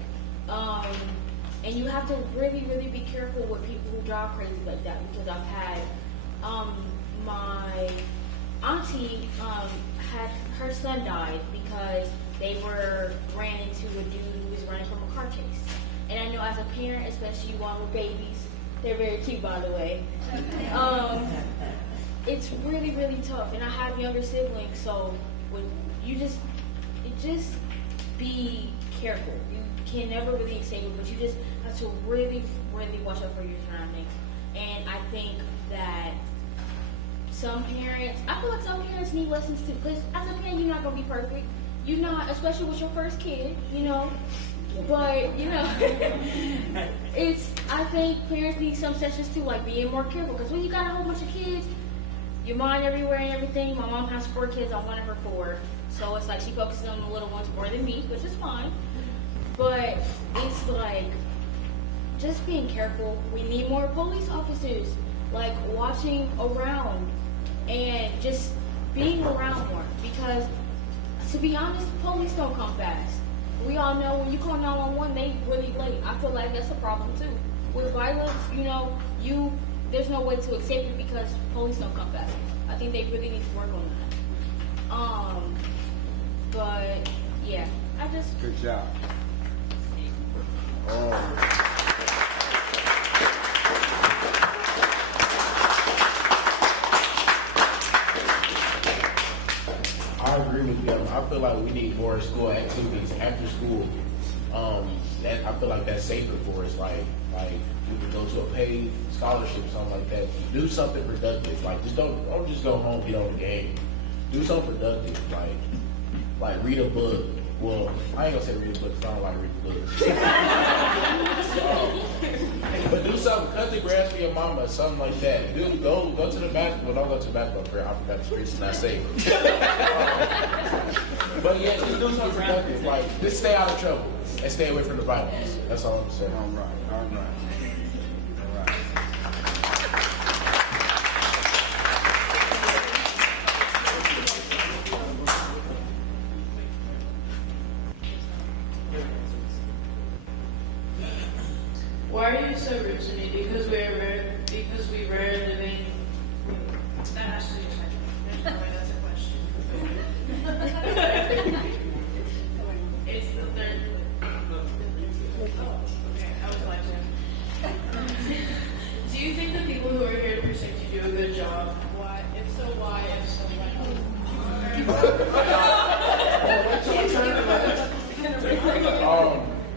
and you have to really, really be careful with people who drive crazy like that. Because I've had my auntie had her son died because they ran into a dude who was running from a car chase. And I know as a parent, especially one with babies, they're very cute, by the way. It's really, really tough. And I have younger siblings, so just be careful. You can never really escape it, but you just have to really, really watch out for your surroundings. And I think that I feel like some parents need lessons too, because as a parent, you're not going to be perfect. You're not, especially with your first kid, you know. But, you know, I think parents need some sessions too, like being more careful, because when you got a whole bunch of kids, your mind everywhere and everything. My mom has 4 kids, I'm one of her 4. So it's like she focuses on the little ones more than me, which is fine. But it's like, just being careful. We need more police officers, like watching around and just being around more, because to be honest, police don't come fast. We all know when you call 911, they really late. I feel like that's a problem too. With violence, there's no way to escape it because police don't come fast. I think they really need to work on that. But yeah, Good job. I agree with them. I feel like we need more school activities after school. I feel like that's safer for us. Like we can go to a paid scholarship or something like that. Do something productive. Like just don't just go home, get on the game. Do something productive. Like read a book. Well, I ain't gonna say read a book because I don't like reading books. But do something. Cut the grass for your mama, something like that. Go to the basketball. Don't go to the basketball career. I forgot the streets is not safe. But yeah, just do something productive. Like just stay out of trouble and stay away from the violence. That's all I'm saying. All right. Why are you so rude to me? Because we rare living. That has to be there's no way that's a question. It's the third. Okay, I was like that. Do you think the people who are here to protect you do a good job? Why? If so, why? If so, why?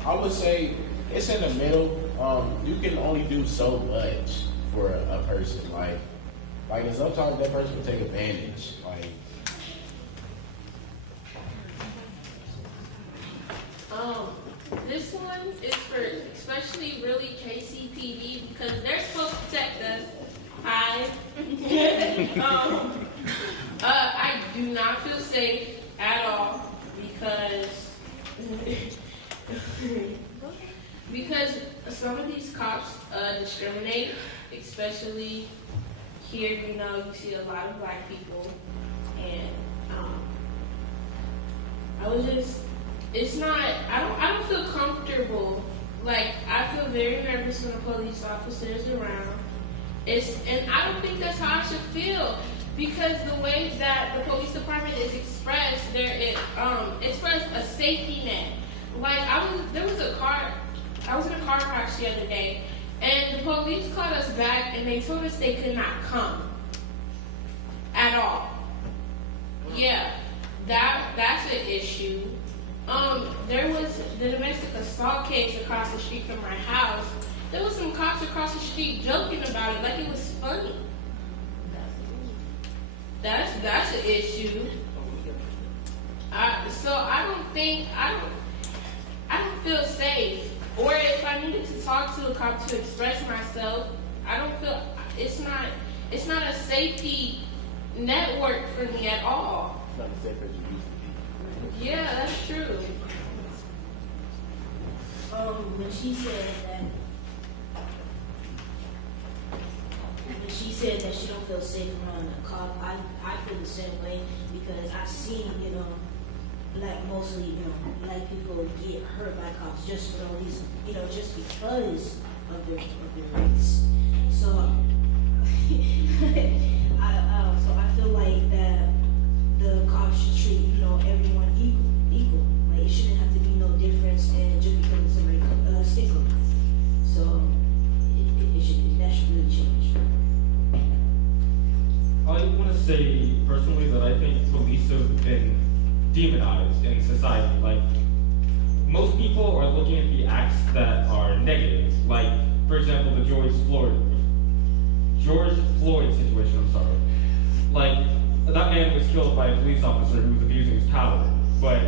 I would say it's in the middle. You can only do so much for a person. Like sometimes that person will take advantage. This one is for especially really KCPD because they're supposed to protect us. I do not feel safe at all because some of these cops discriminate, especially here. You see a lot of black people, and I don't feel comfortable. Like I feel very nervous when a police officer is around. And I don't think that's how I should feel because the way that the police department is expressed, expressed a safety net. Like I was in a car crash the other day, and the police called us back, and they told us they could not come at all. Yeah, that's an issue. There was the domestic assault case across the street from my house. There was some cops across the street joking about it like it was funny. That's an issue. So I don't feel safe. Or if I needed to talk to a cop to express myself, I don't feel it's not a safety network for me at all. It's not as safe as you used to be. Yeah, that's true. When she said that she don't feel safe around a cop, I feel the same way because I've seen, mostly black people get hurt by cops just for no reason, just because of their race. So I feel like that the cops should treat everyone equal. Like it shouldn't have to be no difference, and just because somebody stick up. So that should really change. I want to say personally that I think police have been demonized in society. Like, most people are looking at the acts that are negative. Like, for example, the George Floyd situation, I'm sorry. Like, that man was killed by a police officer who was abusing his power. But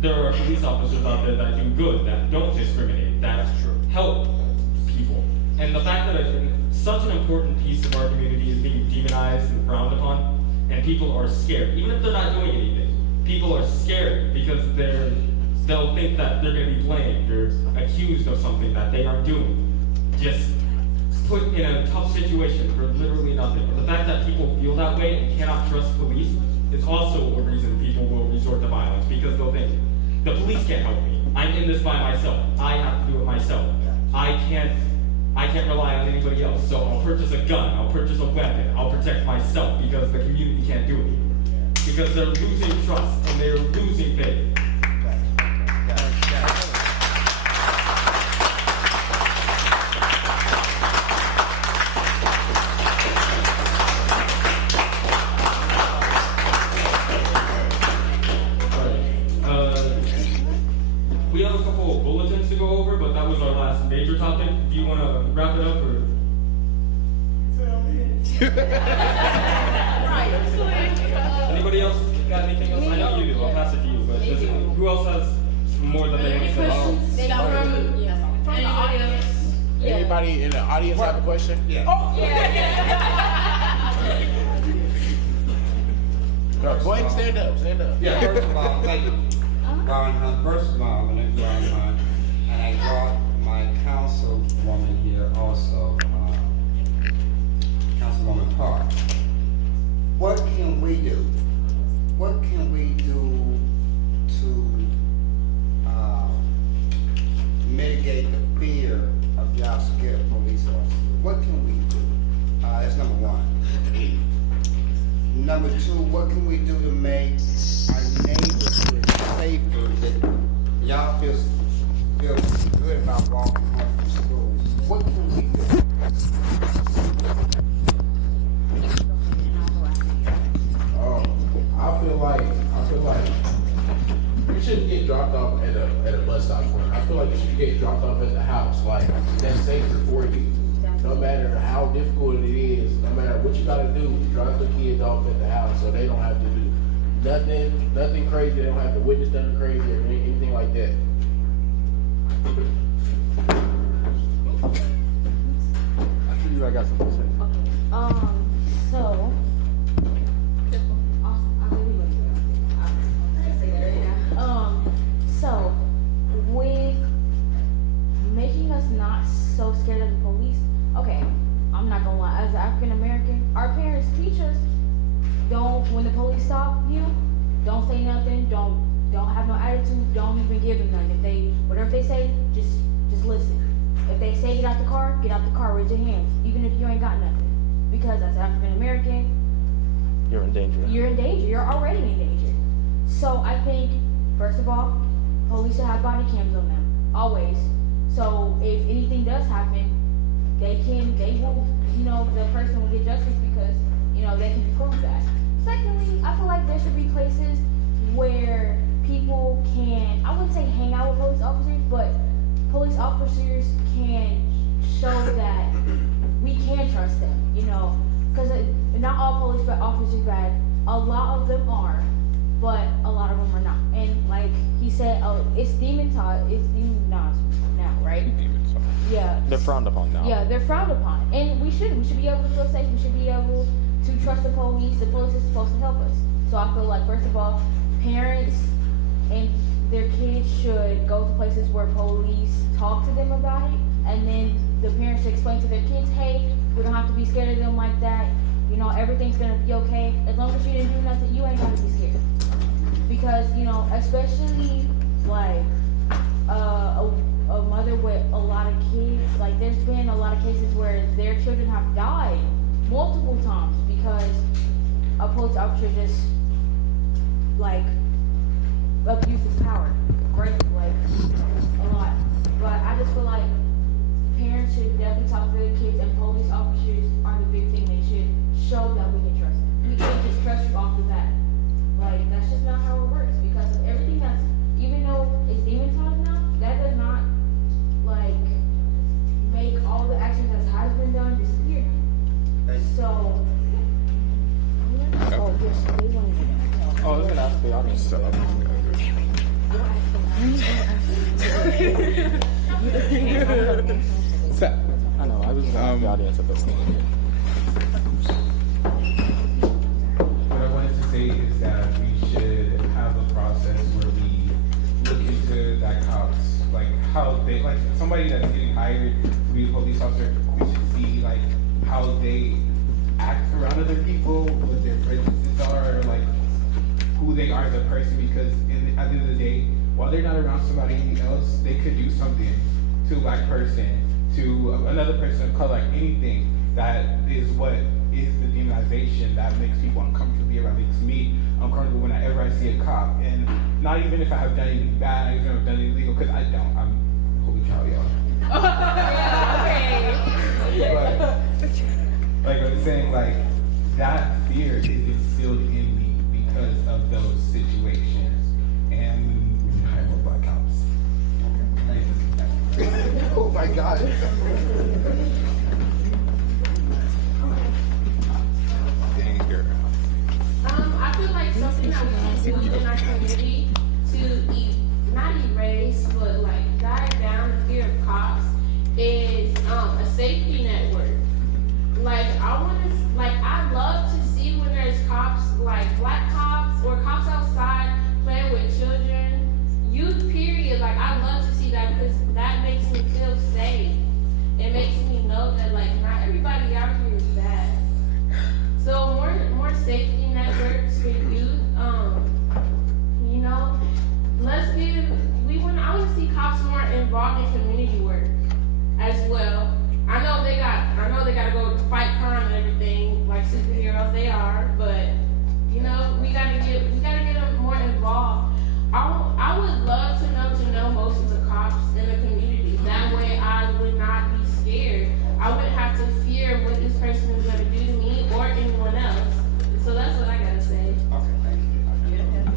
there are police officers out there that do good, that don't discriminate, that help people. And the fact that such an important piece of our community is being demonized and frowned upon, and people are scared, even if they're not doing anything. People are scared because they'll think that they're going to be blamed or accused of something that they aren't doing. Just put in a tough situation for literally nothing. And the fact that people feel that way and cannot trust police it's also a reason people will resort to violence because they'll think, the police can't help me. I'm in this by myself. I have to do it myself. I can't rely on anybody else. So I'll purchase a gun. I'll purchase a weapon. I'll protect myself because the community can't do it. Because they're losing trust and they're losing faith. We have a couple of bulletins to go over, but that was our last major topic. Do you want to wrap it up, or? Anybody else got anything else? I know you do. I'll pass it to you. But who else has more than they want to say? Anybody else? Anybody in the audience have a question? Yeah. Go ahead and stand up. Stand up. Yeah, first of all, thank you. First of all, I'm going to join mine, and I brought my councilwoman here also, Councilwoman Park. What can we do? What can we do to mitigate the fear of y'all scared police officers? What can we do? That's number one. Number two, what can we do to make our neighborhood safer, that y'all feel good about walking home from school? What can we do? I feel like you shouldn't get dropped off at a bus stop. I feel like you should get dropped off at the house. Like, that's safer for you. No matter how difficult it is, no matter what you gotta do, drop the kids off at the house so they don't have to do nothing crazy. They don't have to witness nothing crazy or anything like that. I got something to say. So, so with making us not so scared of the police, okay, I'm not gonna lie, as an African American, our parents teach us, when the police stop you, don't say nothing, don't have no attitude, don't even give them none. Whatever they say, just listen. If they say get out the car, raise your hands, even if you ain't got nothing. Because as an African American, You're in danger. You're already in danger. So I think, first of all, police should have body cams on them, always. So if anything does happen, the person will get justice because, they can prove that. Secondly, I feel like there should be places where people can, I wouldn't say hang out with police officers, but police officers can show that we can trust them, because not all police officers are bad. A lot of them are, but a lot of them are not. And like he said, it's demonized now, right? Yeah. They're frowned upon now. Yeah, they're frowned upon. And we should be able to feel safe. We should be able to trust the police. The police is supposed to help us. So I feel like, first of all, parents and their kids should go to places where police talk to them about it. And then the parents should explain to their kids, hey, we don't have to be scared of them like that. Everything's going to be okay. As long as you didn't do nothing, you ain't got to be scared. Because, especially like a mother with a lot of kids, like there's been a lot of cases where their children have died multiple times because a police officer just like abuses power. Great, like a lot. But I just feel like parents should definitely talk to their kids, and police officers are the big thing. They should show that we can trust them. We can't just trust you off the bat. Like, that's just not how it works, because of everything that's, even though it's demonized now, that does not, like, make all the actions that has been done disappear. So, Oh, I was gonna ask the audience. I know, I was gonna ask the audience at this point. What I wanted to say is that we should have a process where we look into that cops, like how they, like somebody that's getting hired to be a police officer, we should see like how they act around other people, what their prejudices are, like who they are as a person, because at the end of the day, while they're not around somebody else, they could do something to a black person, to another person of color, like anything that is what is the demonization that makes people uncomfortable to be around. Makes me uncomfortable whenever I see a cop, and not even if I have done anything bad, even if I've done anything illegal, because I don't. I'm holy cow, y'all. But like I'm saying, like that fear is instilled in me because of those situations, and we hire more black cops. Oh my God. Dang girl. I feel like something that we can do in our community to not erase, but like dive down the fear of cops is a safety network. Like I love to see when there's cops, like black cops or cops outside playing with children, youth period. Like I love to see that because that makes me feel safe. It makes me know that like not everybody out here is bad. So more safety networks for youth. You know, I want to see cops more involved in community work as well. I know they gotta go fight crime and everything like superheroes they are, but you know we gotta get them more involved. I would love to know most of the cops in the community. That way I would not be scared. I wouldn't have to fear what this person is gonna do to me or anyone else. So that's what I gotta say. Okay, thank you.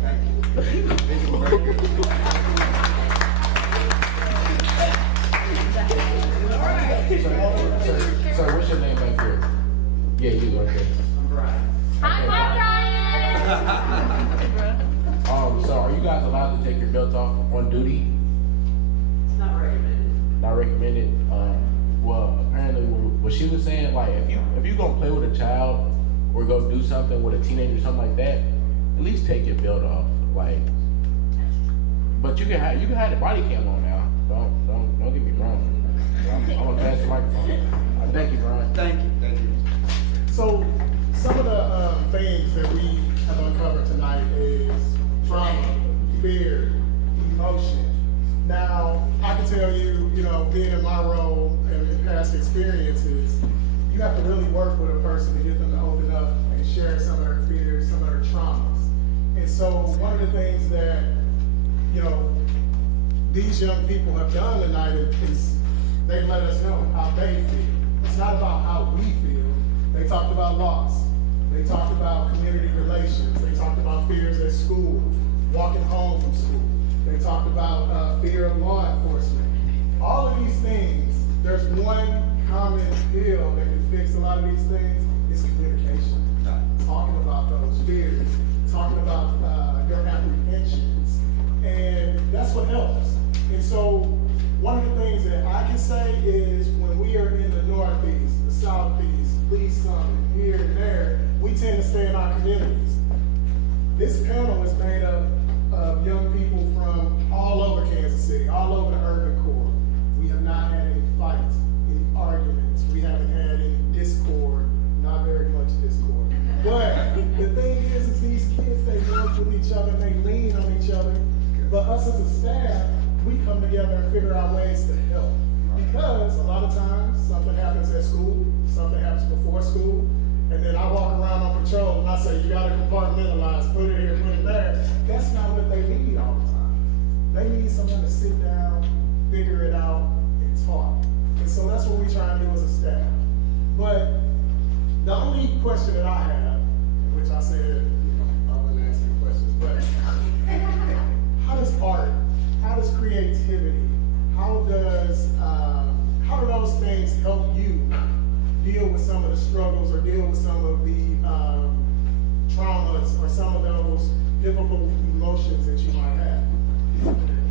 Thank you. Sir, what's your name back here? Yeah, you right there. I'm Brian. Hi, Brian. So are you guys allowed to take your belts off on duty? It's not recommended. Not recommended. Well, apparently, what she was saying, like, if you gonna play with a child or go do something with a teenager or something like that, at least take your belt off. Like, but you can have the body cam on now. Don't get me wrong. I'm gonna pass the microphone. Thank you, Brian. Thank you. So, some of the things that we have uncovered tonight is trauma, fear, emotion. Now, I can tell you, being in my role and in past experiences, you have to really work with a person to get them to open up and share some of their fears, some of their traumas. And so, one of the things that, these young people have done tonight is they let us know how they feel. It's not about how we feel. They talked about loss. They talked about community relations. They talked about fears at school, walking home from school. They talked about fear of law enforcement. All of these things, there's one common pill that can fix a lot of these things, is communication. Talking about those fears, talking about your apprehensions. And that's what helps. And so one of the things that I can say is when we are in the Northeast, the Southeast, Lee Summit, here and there, we tend to stay in our communities. This panel is made up of young people from all over Kansas City, all over the urban core. We have not had any fights, any arguments. We haven't had any discord, not very much discord. But the thing is these kids, they work with each other, they lean on each other. But us as a staff, we come together and figure out ways to help. Because a lot of times, something happens at school, something happens before school, and then I walk around on patrol and I say, you gotta compartmentalize, put it here, put it there. That's not what they need all the time. They need someone to sit down, figure it out, and talk. And so that's what we try and do as a staff. But the only question that I have, which I said, I wasn't asking questions, but how does art, how does creativity, how do those things help you deal with some of the struggles or deal with some of the traumas or some of those difficult emotions that you might have?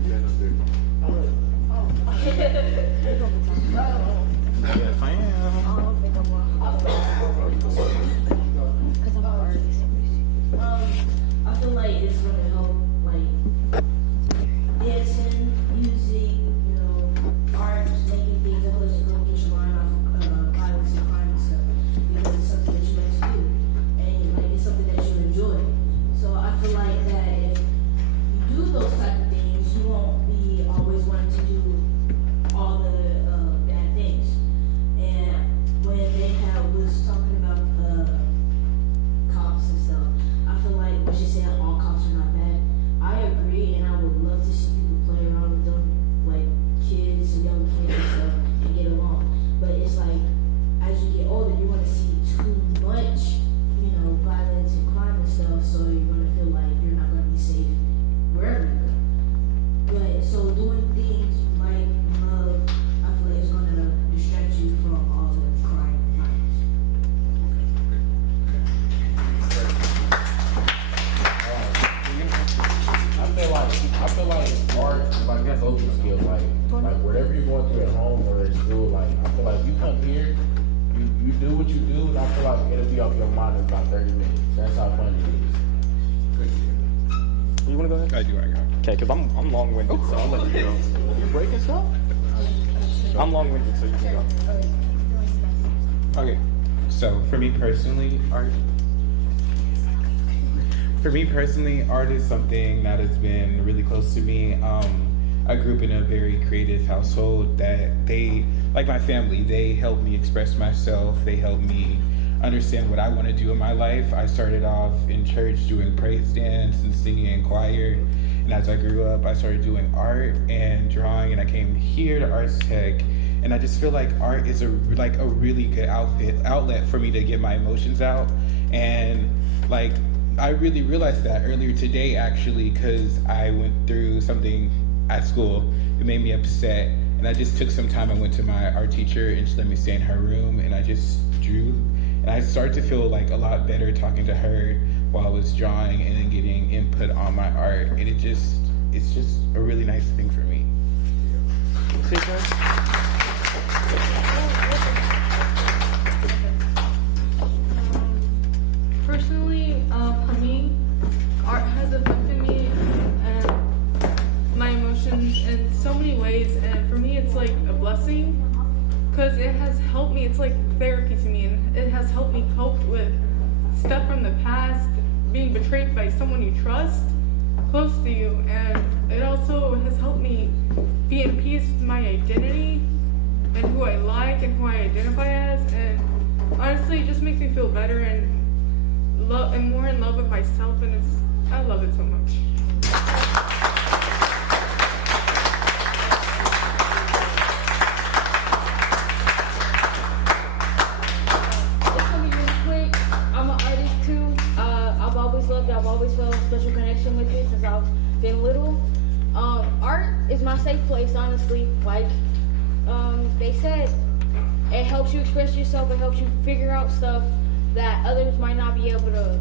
Yes, I I feel like it's gonna help, like dancing, music, art, just making things that helps you go get your mind off violence and crime and stuff. Because it's something that you like to do, and like it's something that you enjoy. So I feel like you come here, you do what you do, and I feel like it'll be off your mind in about 30 minutes. That's how funny it is. You want to go ahead? I do. I got. Okay, because I'm long-winded, so I'll let you go. You breaking stuff? I'm long-winded, so you can go. Okay, so for me personally, art is something that has been really close to me. I grew up in a very creative household that they, like my family, they helped me express myself. They helped me understand what I want to do in my life. I started off in church doing praise dance and singing in choir. And as I grew up, I started doing art and drawing, and I came here to Arts Tech. And I just feel like art is a really good outlet for me to get my emotions out. And like, I really realized that earlier today, actually, because I went through something at school. It made me upset. And I just took some time and went to my art teacher, and she let me stay in her room, and I just drew. And I started to feel like a lot better talking to her while I was drawing and then getting input on my art. And it's just a really nice thing for me. Personally, for me, art has affected me and my emotions in so many ways, and for me it's like a blessing because it has helped me. It's like therapy to me, and it has helped me cope with stuff from the past, being betrayed by someone you trust close to you, and it also has helped me be in peace with my identity and who I like and who I identify as, and honestly it just makes me feel better and more in love with myself, and I love it so much. It's gonna be really quick. I'm an artist too. I've always loved it. I've always felt a special connection with it since I've been little. Art is my safe place, honestly. Like they said, it helps you express yourself. It helps you figure out stuff that others might not be able to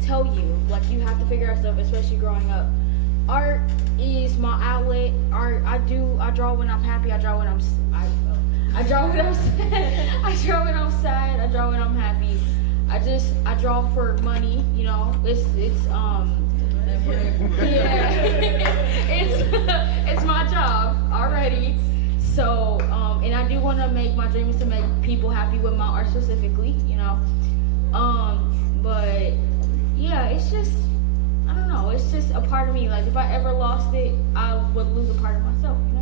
tell you. Like, you have to figure out stuff, especially growing up. Art is my outlet. Art, I draw when I'm happy. I draw when I'm sad. I draw when I'm sad. I draw when I'm happy. I draw for money, you know. It's it's my job already. So, and I do want to my dream is to make people happy with my art specifically, you know. But yeah, it's just, I don't know, it's just a part of me. Like, if I ever lost it, I would lose a part of myself, you know.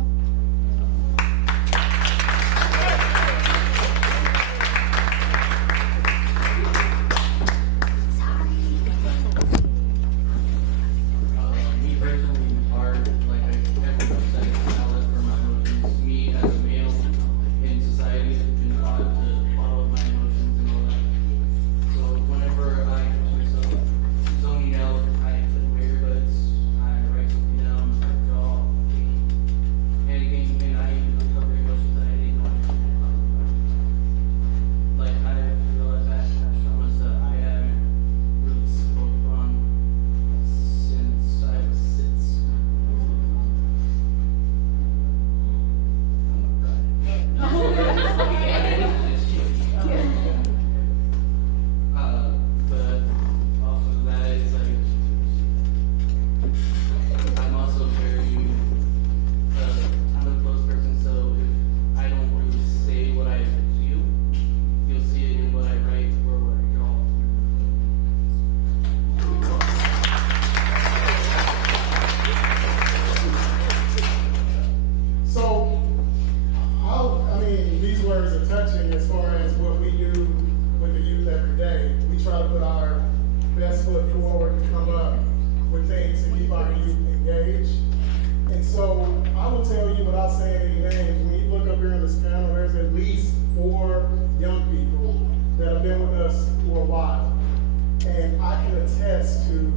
Me personally, art, like everyone said, it's an outlet for my emotions. Me as a male in society has been taught to follow my emotions and all that. So whenever I catch myself zoning out, I put my earbuds, I write something down, I draw, paint, anything, and I even uncover emotions that I didn't know I had. Like, I realized that traumas that I haven't really spoke on since I was 6. But also that is like, I'm also very, I'm a close person, so if I don't really say what I feel, you'll see it in what I write or what I draw. So, these words are touching as far as what we do with the youth every day. We try to put our best foot forward to come up with things to keep our youth engaged. And so, I will tell you without saying any names, when you look up here on this panel, there's at least 4 young people that have been with us for a while. And I can attest to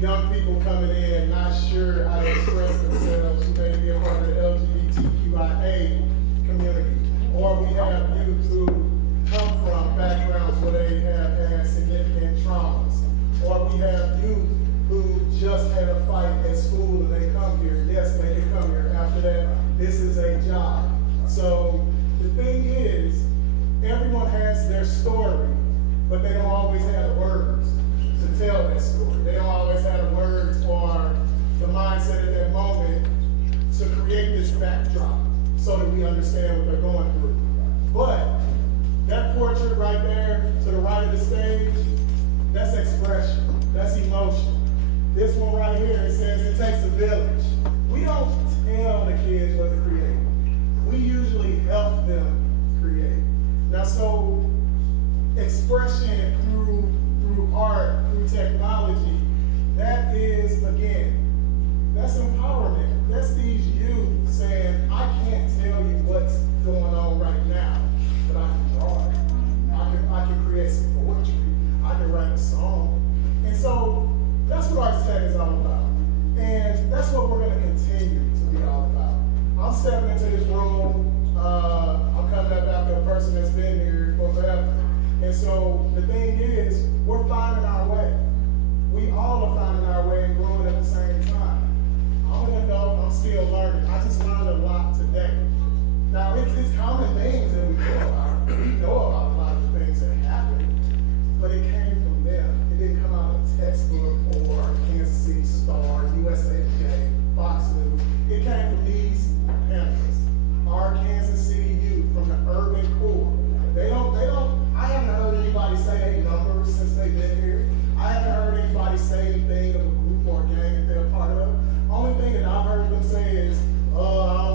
young people coming in, not sure how to express themselves, who may be a part of the LGBTQIA community. Or we have youth who come from backgrounds where they have had significant traumas. Or we have youth who just had a fight at school and they come here. Yes, they come here. After that, this is a job. that story. They don't always have the words or the mindset at that moment to create this backdrop so that we understand what they're going through. But that portrait right there to the right of the stage, that's expression, that's emotion. This one right here, it says it takes a village. We don't tell the kids what to create. We usually help them create. Now, so expression through art, through technology, that is, again, that's empowerment. That's these youth saying, I can't tell you what's going on right now, but I can draw it. I can create some poetry. I can write a song. And so that's what Arts Tech is all about. And that's what we're going to continue to be all about. I'm stepping into this room. I'm coming up after a person that's been here for forever. And so the thing is, we're finding our way. We all are finding our way and growing at the same time. I'm an adult, I'm still learning. I just learned a lot today. Now, it's common things that we know about. We know about a lot of the things that happen, but it came from them. It didn't come out of a textbook or Kansas City Star, USA Today, Fox News. It came from these panelists, our Kansas City youth from the urban core. I haven't heard anybody say any numbers since they've been here. I haven't heard anybody say anything of a group or a gang that they're a part of. Only thing that I've heard them say is, I don't